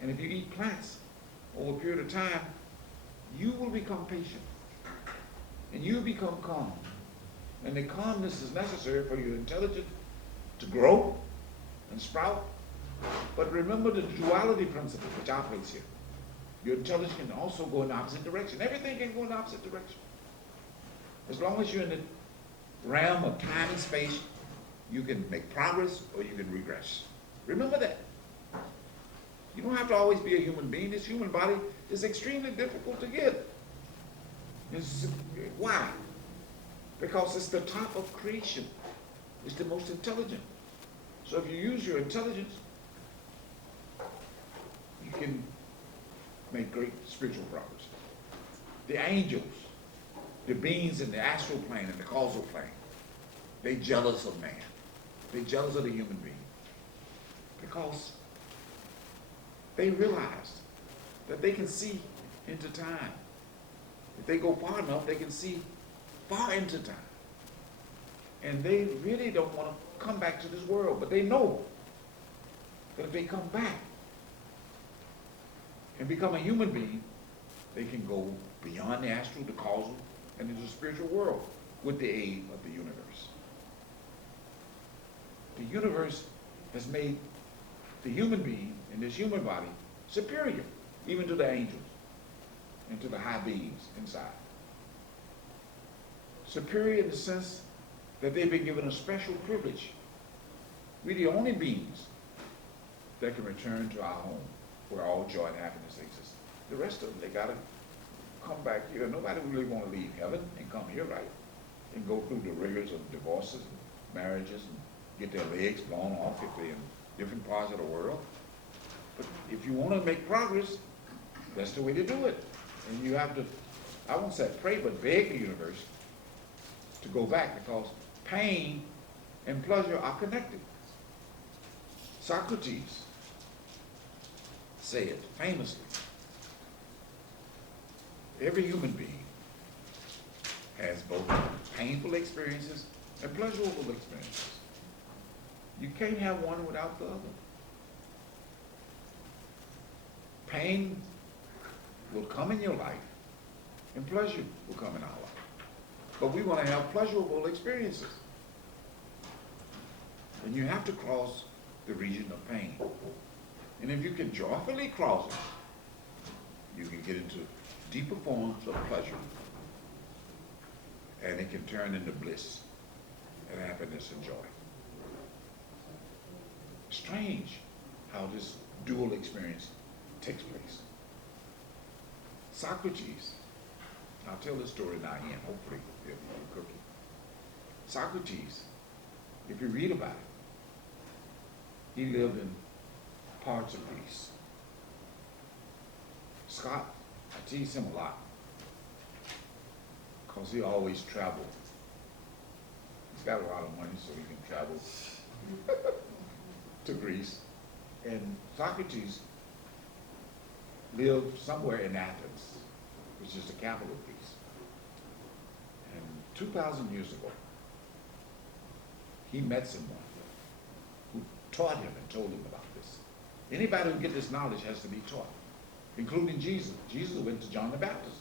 And if you eat plants over a period of time, you will become patient. And you become calm. And the calmness is necessary for your intelligence to grow and sprout. But remember the duality principle which operates here. Your intelligence can also go in the opposite direction. Everything can go in the opposite direction. As long as you're in the realm of time and space, you can make progress or you can regress. Remember that. You don't have to always be a human being. This human body is extremely difficult to get. Why? Because it's the top of creation. It's the most intelligent. So if you use your intelligence, you can make great spiritual progress. The angels, the beings in the astral plane and the causal plane, they jealous of man. They jealous of the human being. Because they realized that they can see into time. If they go far enough, they can see far into time. And they really don't want to come back to this world, but they know that if they come back and become a human being, they can go beyond the astral, the causal, and into the spiritual world with the aid of the universe. The universe has made the human being in this human body superior, even to the angels and to the high beings inside. Superior in the sense that they've been given a special privilege. We're the only beings that can return to our home where all joy and happiness exists. The rest of them, they gotta come back here. Nobody really want to leave heaven and come here, right? And go through the rigors of divorces and marriages and get their legs blown off if they're in different parts of the world. But if you want to make progress, that's the way to do it. And you have to, I won't say pray, but beg the universe to go back, because pain and pleasure are connected. Socrates said famously, every human being has both painful experiences and pleasurable experiences. You can't have one without the other. Pain will come in your life, and pleasure will come in our life. But we want to have pleasurable experiences. And you have to cross the region of pain. And if you can joyfully cross it, you can get into deeper forms of pleasure. And it can turn into bliss and happiness and joy. Strange how this dual experience takes place. Socrates, I'll tell this story now again, hopefully it'll be cooking. Socrates, if you read about it, he lived in parts of Greece. Scott, I tease him a lot because he always traveled. He's got a lot of money so he can travel to Greece. And Socrates lived somewhere in Athens, which is the capital of Greece. And 2,000 years ago, he met someone who taught him and told him about this. Anybody who gets this knowledge has to be taught, including Jesus. Jesus went to John the Baptist.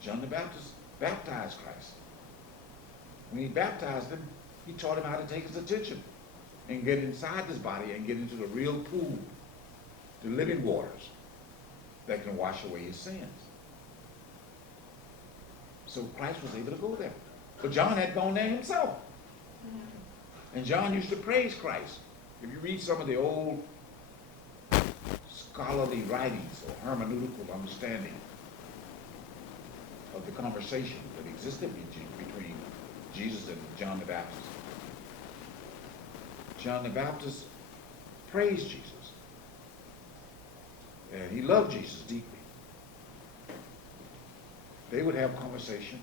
John the Baptist baptized Christ. When he baptized him, he taught him how to take his attention and get inside his body and get into the real pool, the living waters that can wash away his sins. So Christ was able to go there. But John had gone there himself. And John used to praise Christ. If you read some of the old scholarly writings or hermeneutical understanding of the conversation that existed between Jesus and John the Baptist, John the Baptist praised Jesus. And he loved Jesus deeply. They would have conversation.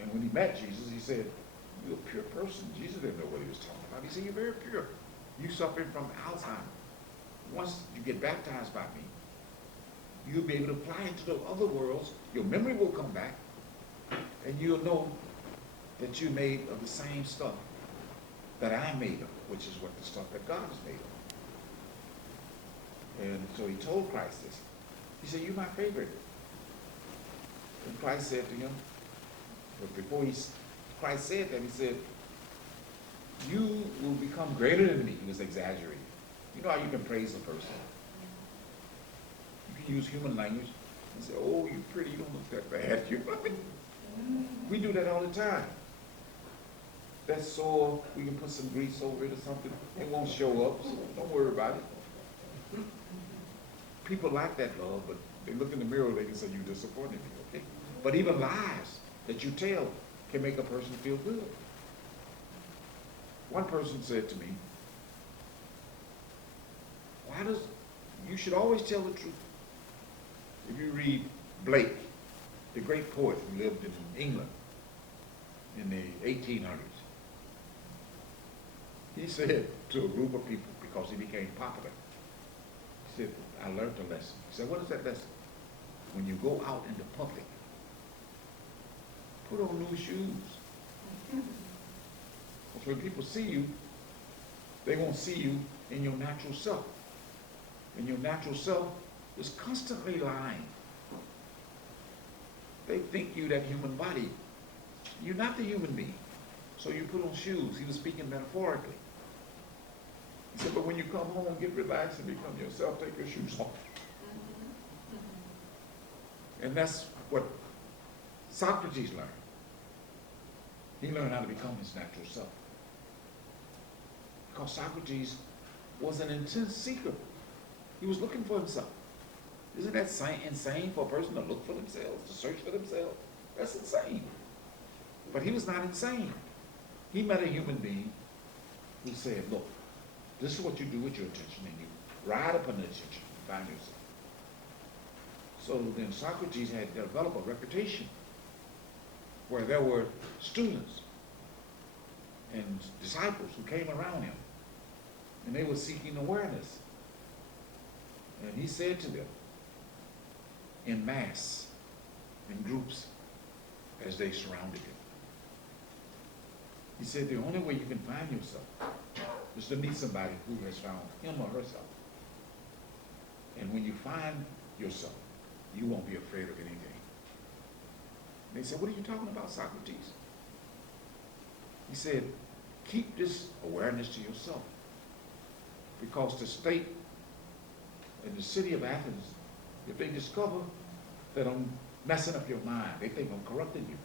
And when he met Jesus, he said, "You're a pure person." Jesus didn't know what he was talking about. He said, "You're very pure. You suffering from Alzheimer's. Once you get baptized by me, you'll be able to apply it to the other worlds. Your memory will come back. And you'll know that you're made of the same stuff that I'm made of, which is what the stuff that God is made of." And so he told Christ this. He said, "You're my favorite." And Christ said to him, but before Christ said that, he said, "You will become greater than me." He was exaggerating. You know how you can praise a person? You can use human language and say, "Oh, you're pretty, you don't look that bad." We do that all the time. That's sore, we can put some grease over it or something. It won't show up, so don't worry about it. People like that love, but they look in the mirror, they can say, "You disappointed me," okay? But even lies that you tell can make a person feel good. One person said to me, you should always tell the truth. If you read Blake, the great poet who lived in England in the 1800s, he said to a group of people, because he became popular, he said, "I learned a lesson." He said, "What is that lesson?" When you go out into public, put on new shoes. Because when people see you, they won't see you in your natural self. And your natural self is constantly lying. They think you that human body. You're not the human being. So you put on shoes. He was speaking metaphorically. He said, but when you come home, get relaxed and become yourself, take your shoes off. And that's what Socrates learned. He learned how to become his natural self. Because Socrates was an intense seeker. He was looking for himself. Isn't that insane for a person to look for themselves, to search for themselves? That's insane. But he was not insane. He met a human being who said, look, this is what you do with your attention, and you ride upon the attention and find yourself. So then Socrates had developed a reputation where there were students and disciples who came around him and they were seeking awareness. And he said to them, in mass, in groups, as they surrounded him, he said the only way you can find yourself is to meet somebody who has found him or herself. And when you find yourself, you won't be afraid of anything. And they said, what are you talking about, Socrates? He said, keep this awareness to yourself. Because the state in the city of Athens, if they discover that I'm messing up your mind, they think I'm corrupting you,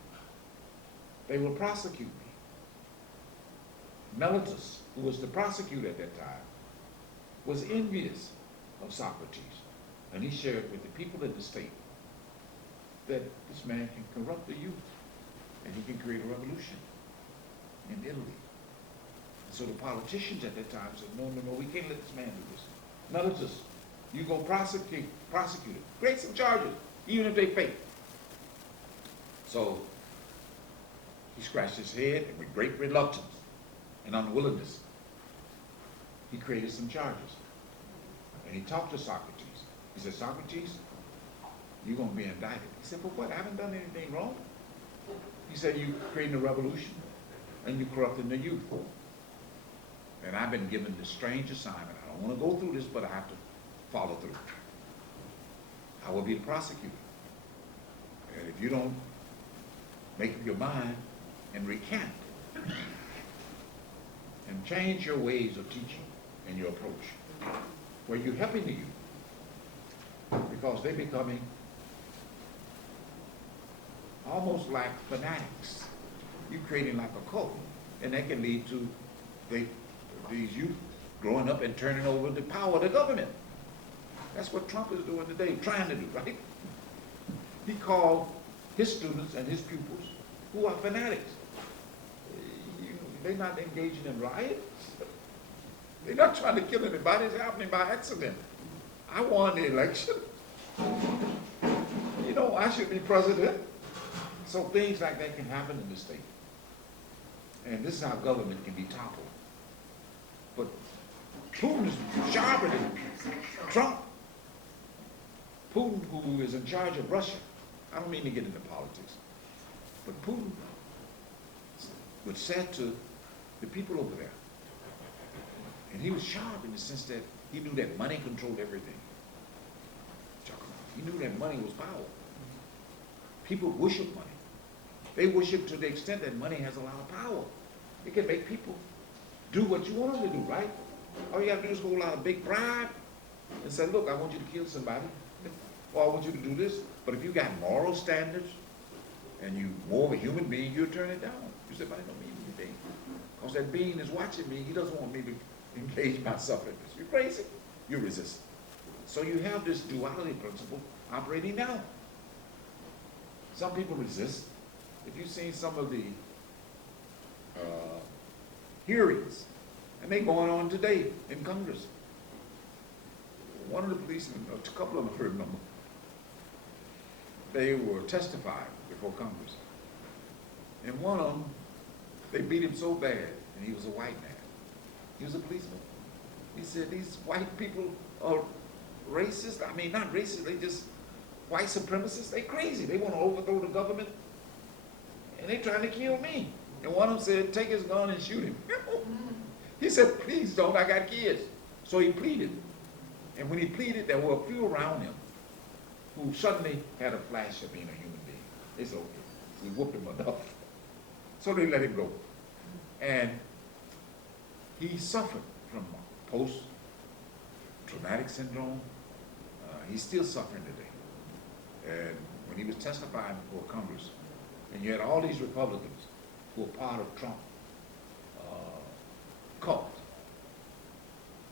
they will prosecute me. Meletus, who was the prosecutor at that time, was envious of Socrates. And he shared with the people in the state that this man can corrupt the youth and he can create a revolution in Italy. And so the politicians at that time said, no, we can't let this man do this. Meletus, you go prosecute it. Create some charges, even if they fake. So he scratched his head, and with great reluctance and unwillingness, he created some charges. And he talked to Socrates. He said, Socrates, you're going to be indicted. He said, for what? I haven't done anything wrong. He said, you're creating a revolution, and you're corrupting the youth. And I've been given this strange assignment. I don't want to go through this, but I have to follow through. I will be the prosecutor. And if you don't make up your mind and recant and change your ways of teaching and your approach, where you're helping the youth, because they're becoming almost like fanatics. You're creating like a cult, and that can lead to these youth growing up and turning over the power of the government. That's what Trump is doing today, trying to do, right? He called his students and his pupils, who are fanatics. They're not engaging in riots. They're not trying to kill anybody. It's happening by accident. I won the election. You know, I should be president. So things like that can happen in the state. And this is how government can be toppled. But Putin is sharper than Trump. Putin, who is in charge of Russia, I don't mean to get into politics, but Putin was said to the people over there, and he was sharp in the sense that he knew that money controlled everything. He knew that money was power. People worship money. They worship to the extent that money has a lot of power. It can make people do what you want them to do, right? All you have to do is hold out a big bribe and say, look, I want you to kill somebody, or I want you to do this. But if you got moral standards and you're more of a human being, you'll turn it down. You say, but I don't mean anything. Because that being is watching me. He doesn't want me to engage myself in this. You're crazy. You resist. So you have this duality principle operating now. Some people resist. If you've seen some of the hearings, and they're going on today in Congress. One of the policemen, a couple of them I remember, they were testifying before Congress. And one of them, they beat him so bad, and he was a white man. He was a policeman. He said, these white people are racist. I mean, not racist, they just white supremacists. They crazy. They want to overthrow the government, and they trying to kill me. And one of them said, take his gun and shoot him. He said, please don't, I got kids. So he pleaded. And when he pleaded, there were a few around him who suddenly had a flash of being a human being. They said, okay, we whooped him enough. So they let him go. And he suffered from post-traumatic syndrome. He's still suffering today. And when he was testifying before Congress, and you had all these Republicans who were part of Trump cult,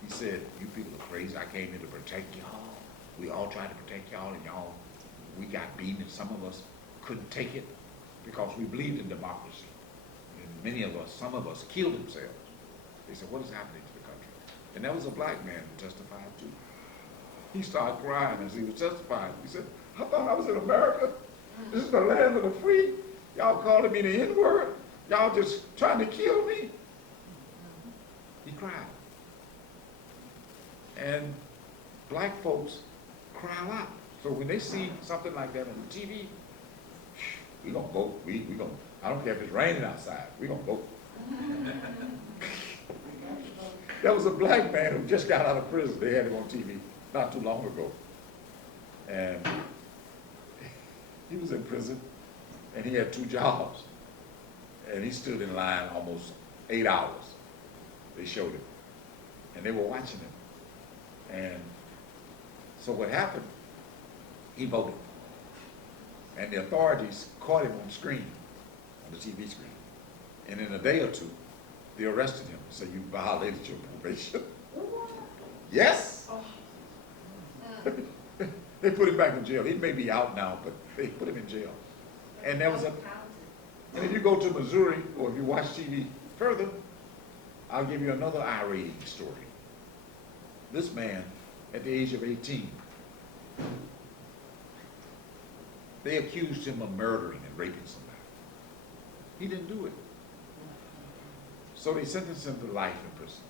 he said, you people are crazy. I came here to protect y'all. We all tried to protect y'all, and y'all, we got beaten, and some of us couldn't take it because we believed in democracy. And many of us, some of us, killed themselves. They said, what is happening to the country? And there was a black man who testified too. He started crying as he was testifying. He said, I thought I was in America. This is the land of the free. Y'all calling me the N-word. Y'all just trying to kill me. He cried. And black folks cry a lot. So when they see something like that on TV, we gonna vote. We gonna, I don't care if it's raining outside, we gonna vote. There was a black man who just got out of prison. They had him on TV not too long ago. And he was in prison, and he had 2 jobs. And he stood in line almost 8 hours. They showed him. And they were watching him. And so what happened, he voted. And the authorities caught him on screen, on the TV screen. And in a day or two, they arrested him and said, you violated your probation. Yes! They put him back in jail. He may be out now, but they put him in jail. And there was a, and if you go to Missouri, or if you watch TV further, I'll give you another eye-rating story. This man, at the age of 18, they accused him of murdering and raping somebody. He didn't do it. So they sentenced him to life in prison.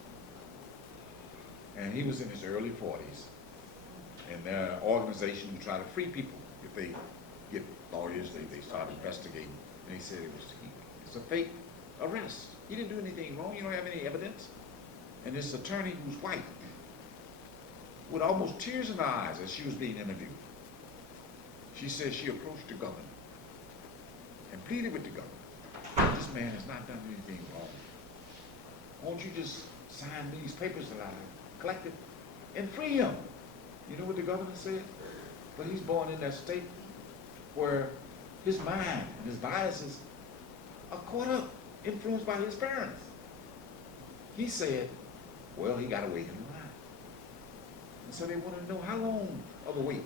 And he was in his early 40s. And there are organizations who try to free people. If they get lawyers, they start investigating. And he said it's a fake arrest. He didn't do anything wrong. You don't have any evidence. And this attorney, who's white, with almost tears in her eyes as she was being interviewed, she said she approached the governor and pleaded with the governor. This man has not done anything wrong. Won't you just sign these papers that I collected and free him? You know what the governor said? But he's born in that state where his mind and his biases are caught up, influenced by his parents. He said, well, he got to wait in line. And so they want to know how long of a wait.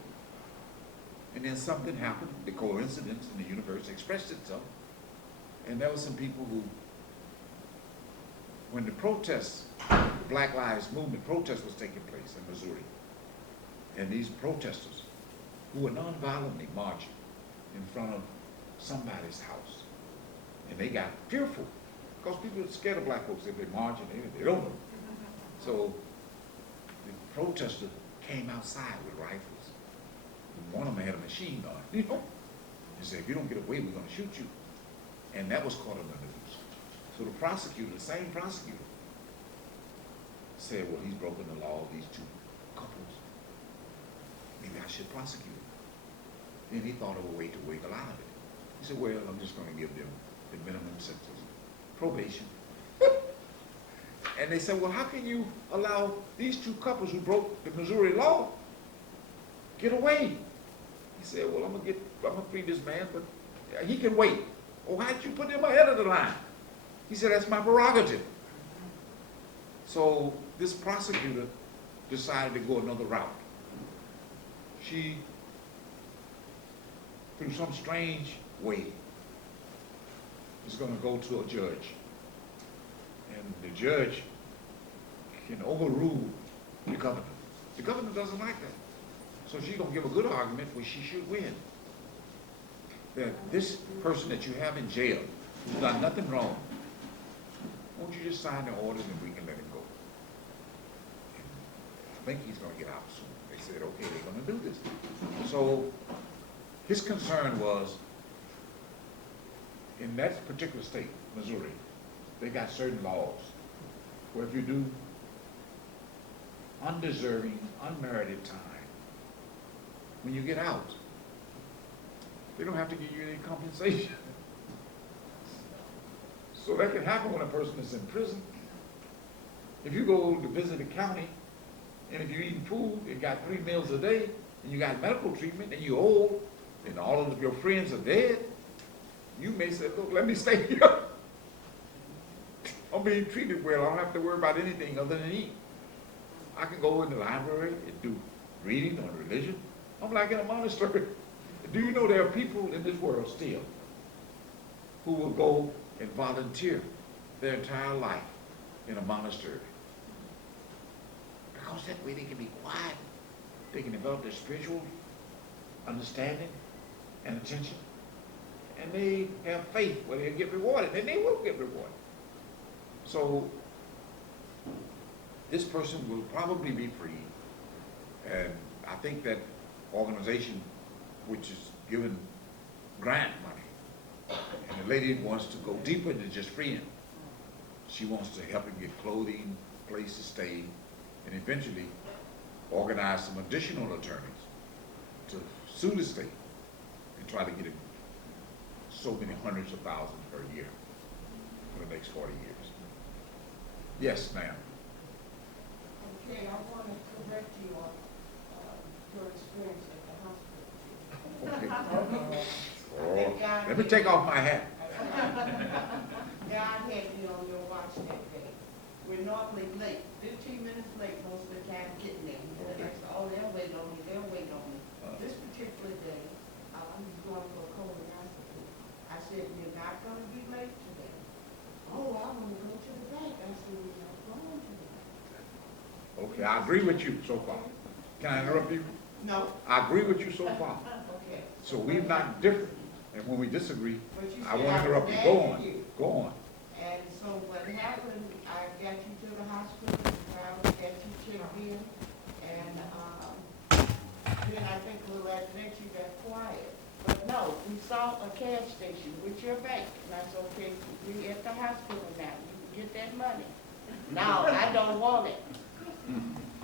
And then something happened, the coincidence in the universe expressed itself. And there were some people who, when the protests, the Black Lives Movement protest was taking place in Missouri, and these protesters who were nonviolently marching in front of somebody's house, and they got fearful because people are scared of black folks if they march and they don't know. So the protesters came outside with rifles. And one of them had a machine gun, you know. He said, if you don't get away, we're going to shoot you. And that was caught on the news. So the prosecutor, the same prosecutor, said, well, he's broken the law, these 2 couples. Maybe I should prosecute him. Then he thought of a way to wiggle out of it. He said, well, I'm just going to give them the minimum sentence, probation. And they said, well, how can you allow these 2 couples who broke the Missouri law get away? He said, well, I'm gonna free this man, but he can wait. Oh, why did you put him ahead of the line? He said, that's my prerogative. So this prosecutor decided to go another route. She, through some strange way, is going to go to a judge. And the judge can overrule the governor. The governor doesn't like that. So she's going to give a good argument where she should win. That this person that you have in jail, who's done nothing wrong, won't you just sign the orders and we can let him go? And I think he's going to get out soon. They said, okay, they're going to do this. So his concern was, in that particular state, Missouri, they got certain laws where if you do undeserving, unmerited time, when you get out, they don't have to give you any compensation. So that can happen when a person is in prison. If you go to visit a county, and if you're eating food and got 3 meals a day, and you got medical treatment, and you're old, and all of your friends are dead, you may say, look, let me stay here. I'm being treated well. I don't have to worry about anything other than eat. I can go in the library and do reading on religion. I'm like in a monastery. Do you know there are people in this world still who will go and volunteer their entire life in a monastery? Because that way they can be quiet. They can develop their spiritual understanding and attention. And they have faith where they'll get rewarded, and they will get rewarded. So this person will probably be free. And I think that organization, which is given grant money, and the lady wants to go deeper than just freeing. She wants to help him get clothing, place to stay, and eventually organize some additional attorneys to sue the state and try to get him so many hundreds of thousands per year for the next 40 years. Yes, ma'am. Okay, I want to correct you on your experience at the hospital. Okay. I think God Let me did- take off my hat. God had me on your watch that day. We're normally late, 15 minutes late most of the time getting there. And I said, oh, they'll wait on me, they'll wait on me. This particular day, I was going for a colonoscopy. I said, you're not going to be late today. Oh, I want to go to the bank. I said, we're not going to the bank. Okay, I agree with you so far. Can I interrupt you? No, I agree with you so far. okay. So we're not different. And when we disagree, But you I said won't I interrupt was you. mad Go at on. you. Go on. And so what happened, I got you to the hospital, I got you checked in, and, then I think a little after that you got quiet. But no, we saw a cash station with your bank, and I said, okay, we at the hospital now, you can get that money. No, I don't want it.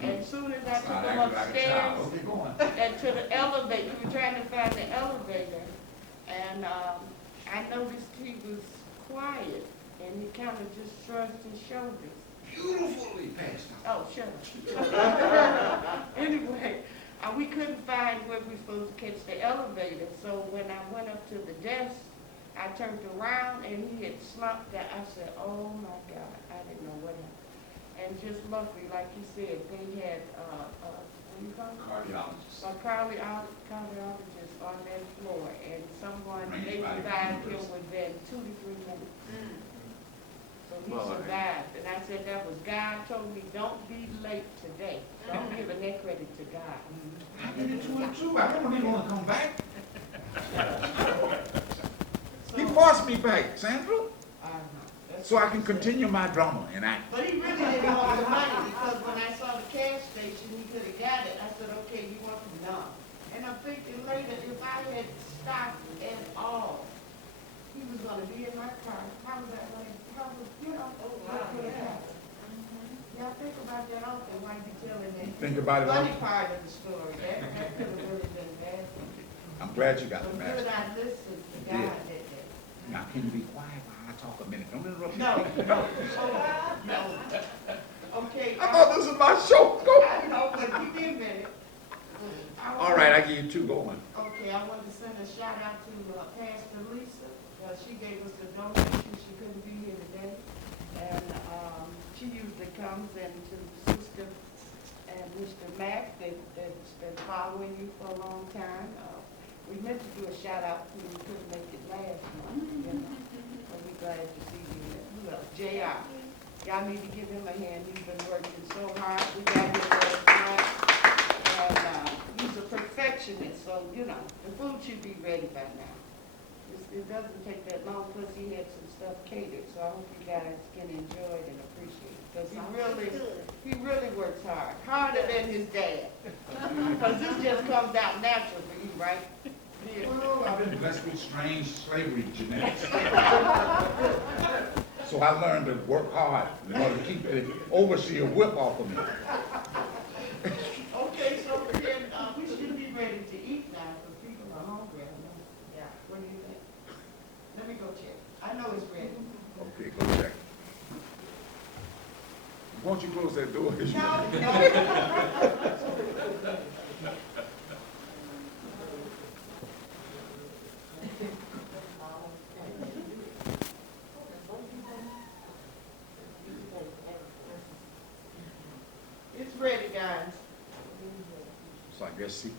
And as soon as I took him upstairs, Okay, go on. and to the elevator, we were trying to find the elevator, and, I noticed he was quiet, and he kind of just shrugged his shoulders. Beautifully passed out. Oh, shut up. Anyway, we couldn't find where we were supposed to catch the elevator, so when I went up to the desk, I turned around and he had slumped down. I said, oh my God, I didn't know what happened. And just luckily, like you said, they had, what do you call it? Cardiologist. A cardiologist on that floor, and someone, Range they by revived him universe. within 2 to 3 minutes. So he Well, I- survived, and I said that was God told me, don't be late today. I'm giving that credit to God. I did it to him too. I don't even want to come back. He So, forced me back, Sandra, that's so I what can he said. continue my drama and act. But he really didn't want the money, because when I saw the cash station, he could have got it. I said, okay, you want the no. And I'm thinking later, if I had stopped at all, he was gonna be in my car. How was that gonna, how was, what could have happened? Yeah, think about that often while you're telling that. Think about it Funny often. part of the story, that could have really been bad. I'm glad you got So the good master. I listened to Yeah. God that day. Now, can you be quiet while I talk a minute? Don't interrupt me. No, no, no. Okay. I thought this was my show. Go. I know, but give me a minute. All right, I give you two going. Okay, I want to send a shout out to Pastor Lisa. She gave us a donation. She couldn't be here today. And she usually comes, and to Sister and Mr. Mack that's been following you for a long time. We meant to do a shout out to you, we couldn't make it last month, But we're glad to see you. Who else? JR. Y'all need to give him a hand. He's been working so hard. We got him last night. And he's a perfectionist, so, the food should be ready by now. It doesn't take that long, plus he had some stuff catered, so I hope you guys can enjoy it and appreciate it. Because he really works hard, harder than his dad. Because this just comes out natural for you, right? Yeah. Well, I've been blessed with strange slavery genetics. So I learned to work hard in order to keep the overseer whip off of me. Okay, so then, we should be ready to eat now, because people are hungry. I know. Yeah, what do you think? Let me go check. I know it's ready. Okay, go check. Won't you close that door? It's ready, guys. So I guess he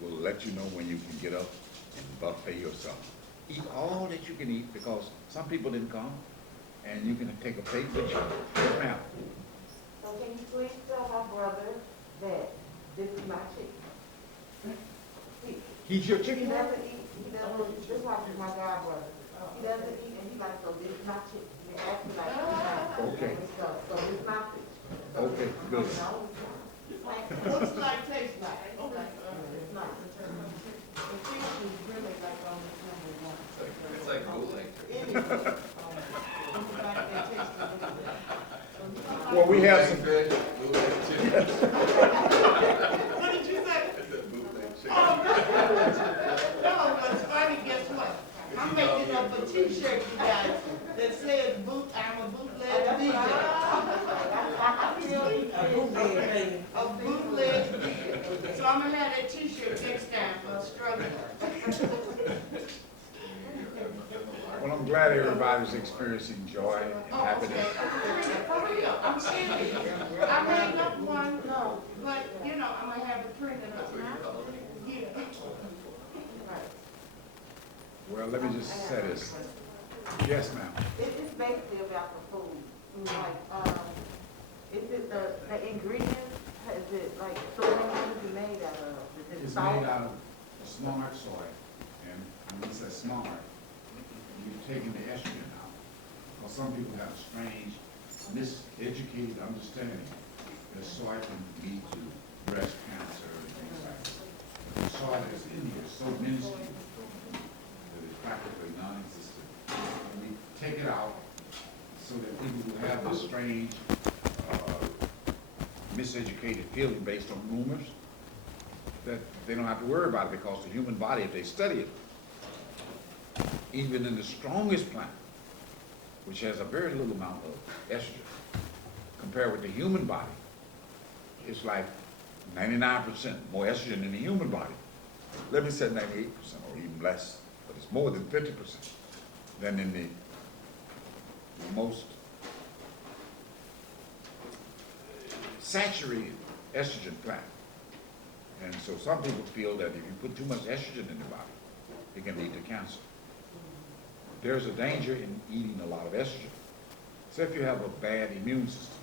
will let you know when you can get up and buffet yourself. Eat all that you can eat, because some people didn't come, and you can take a plate with you. Yes, ma'am. So can you please tell my brother that this is my chicken? He's your He chicken? doesn't eat, this is my god brother. He doesn't eat, and he like, so this is my chicken. He acts like, Okay. so this is my fish. Okay, good. What's like taste like? It's not. The fish is really like almost number one. It's like bootleg. Anyway, everybody can taste it a little bit. Well, we have some, Bootleg fish, bootleg chicken. What did you say? I said bootleg chicken. No, but it's funny, guess what? I'm making up a t-shirt, you guys, that says I'm a bootleg DJ. A bootleg DJ. So I'm gonna have that t-shirt next time for struggling. well, I'm glad everybody's experiencing joy and Oh, okay. happiness. For real, I'm serious. I made up one, no, but, you know, I'm gonna have it printed up. Yeah. Well, let me just say this. Yes, ma'am. It's basically about the food. Like, is it the ingredients, is it like, so what is it made out of? Is it It's salt? made out of smart soy, and when it says smart, you're taking the estrogen out. Well, some people have strange, miseducated understanding that soy can lead to breast cancer and things like that. But the soy that's in here is so minuscule that it's practically non-existent. And we take it out so that people who have this strange, miseducated feeling based on rumors, that they don't have to worry about it, because the human body, if they study it, even in the strongest plant, which has a very little amount of estrogen, compared with the human body, it's like 99% more estrogen in the human body. Let me say 98% or even less, but it's more than 50% than in the most saturated estrogen plant. And so some people feel that if you put too much estrogen in the body, it can lead to cancer. There's a danger in eating a lot of estrogen. So if you have a bad immune system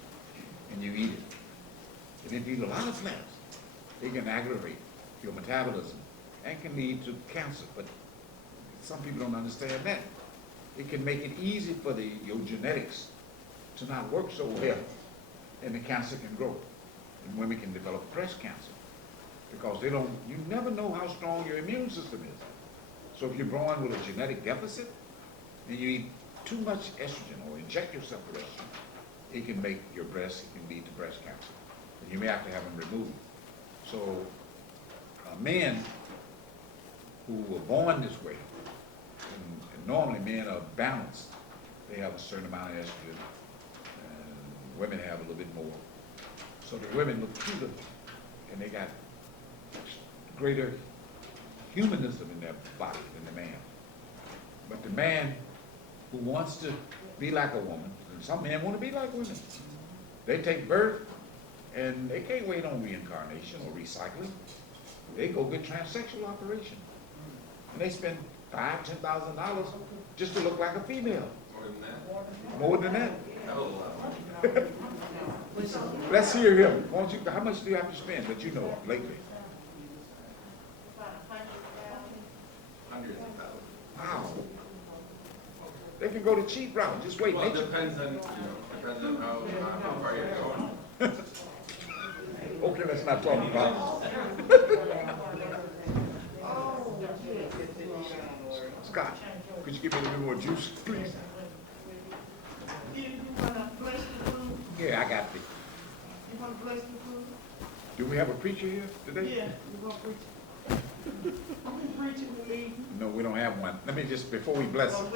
and you eat it, and if you eat a lot of plants, it can aggravate your metabolism and can lead to cancer. But some people don't understand that. It can make it easy for your genetics to not work so well, and the cancer can grow. And women can develop breast cancer because you never know how strong your immune system is. So if you're born with a genetic deficit and you eat too much estrogen or inject yourself with estrogen, it can make your breast, it can lead to breast cancer. And you may have to have them removed. So men who were born this way, and normally men are balanced, they have a certain amount of estrogen, and women have a little bit more. So the women look cuter, and they got greater humanism in their body than the man. But the man who wants to be like a woman, and some men want to be like women, they take birth and they can't wait on reincarnation or recycling. They go get transsexual operation, and they spend $5,000-$10,000 just to look like a female. More than that. More than that. Hell of a lot. Let's hear him. Won't you, how much do you have to spend that you know of lately? Hundreds of thousands. Wow. They can go the cheap route. Just wait. Well, it Nature- depends on, depends on how far you're going. Okay, let's not talk about Scott, could you give me a little more juice, please? You wanna bless the food? Yeah, I got the. You wanna bless the food? Do we have a preacher here today? Yeah, we're gonna preach. I'm preaching the lead. No, we don't have one. Let me just, before we bless him,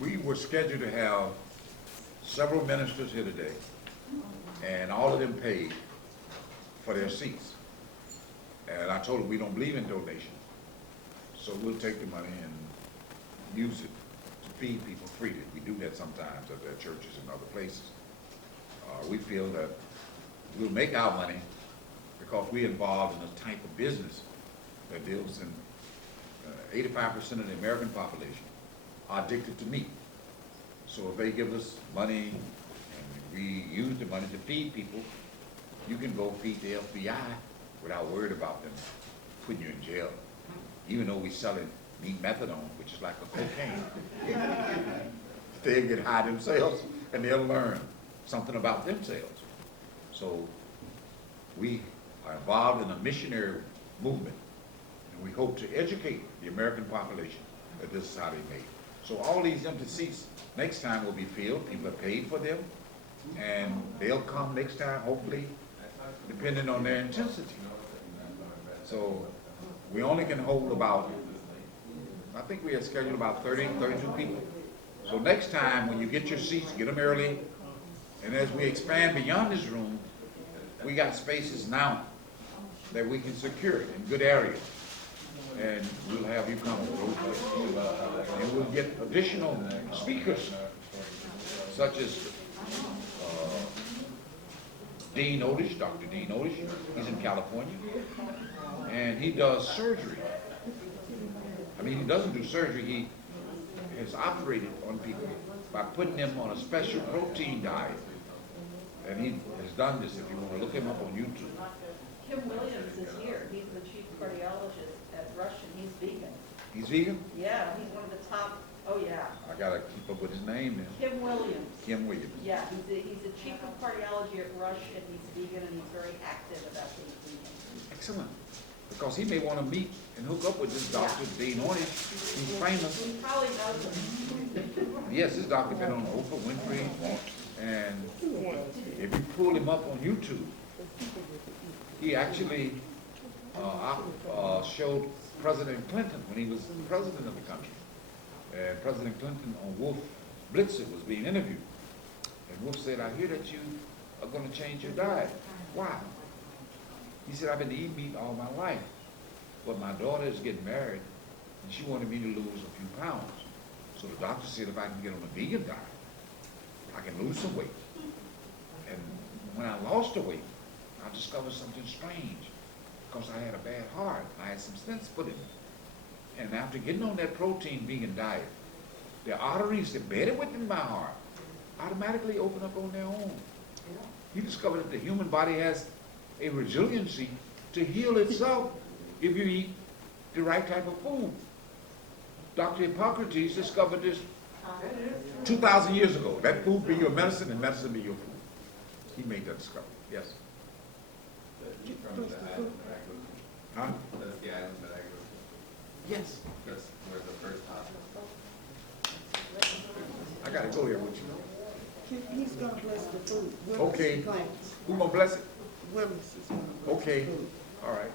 we were scheduled to have several ministers here today, and all of them paid for their seats. And I told them we don't believe in donations, so we'll take the money and use it to feed people freely. We do that sometimes at their churches and other places. We feel that we'll make our money because we're involved in a type of business that deals in 85% of the American population are addicted to meat. So if they give us money and we use the money to feed people, you can go feed the FBI without worried about them putting you in jail. Even though we're selling meat methadone, which is like a cocaine. they'll get high themselves and they'll learn something about themselves. So we are involved in a missionary movement, and we hope to educate the American population that this is how they make. So all these empty seats next time will be filled. People have paid for them, and they'll come next time, hopefully, depending on their intensity. So we only can hold about, I think we have scheduled about 30, 32 people. So next time, when you get your seats, get them early. And as we expand beyond this room, we got spaces now that we can secure in good areas. And we'll have you come over those places. And we'll get additional speakers, such as Dean Odish, Dr. Dean Odish. He's in California. And he does surgery. I mean, he doesn't do surgery. He has operated on people by putting them on a special protein diet. And he has done this, if you want to look him up on YouTube. Kim Williams is here. He's the chief cardiologist at Rush, and he's vegan. He's vegan? Yeah, he's one of the top, oh yeah. I gotta keep up with his name then. Kim Williams. Kim Williams. Yeah, he's the chief of cardiology at Rush, and he's vegan, and he's very active about being vegan. Excellent. Because he may want to meet and hook up with this Dr. Dean Odish. He's famous. He probably knows him. Yes, this doctor been on Oprah Winfrey. And if you pull him up on YouTube, he actually showed President Clinton when he was president of the country. And President Clinton on Wolf Blitzer was being interviewed. And Wolf said, I hear that you are going to change your diet. Why? He said, I've been eating meat all my life. But my daughter is getting married, and she wanted me to lose a few pounds. So the doctor said, if I can get on a vegan diet, I can lose some weight. And when I lost the weight, I discovered something strange, because I had a bad heart. I had some stents put in me. And after getting on that protein vegan diet, the arteries embedded within my heart automatically open up on their own. He discovered that the human body has a resiliency to heal itself if you eat the right type of food. Dr. Hippocrates discovered this 2,000 years ago. That food be your medicine and medicine be your food. He made that discovery. Yes. From the island that I go to. Huh? That's the island that I go to. Yes. That's where the first hospital. I gotta go here with you. He's gonna bless the food. Okay. Plants. Who gonna bless it? Willis is gonna bless the Okay. food. All right.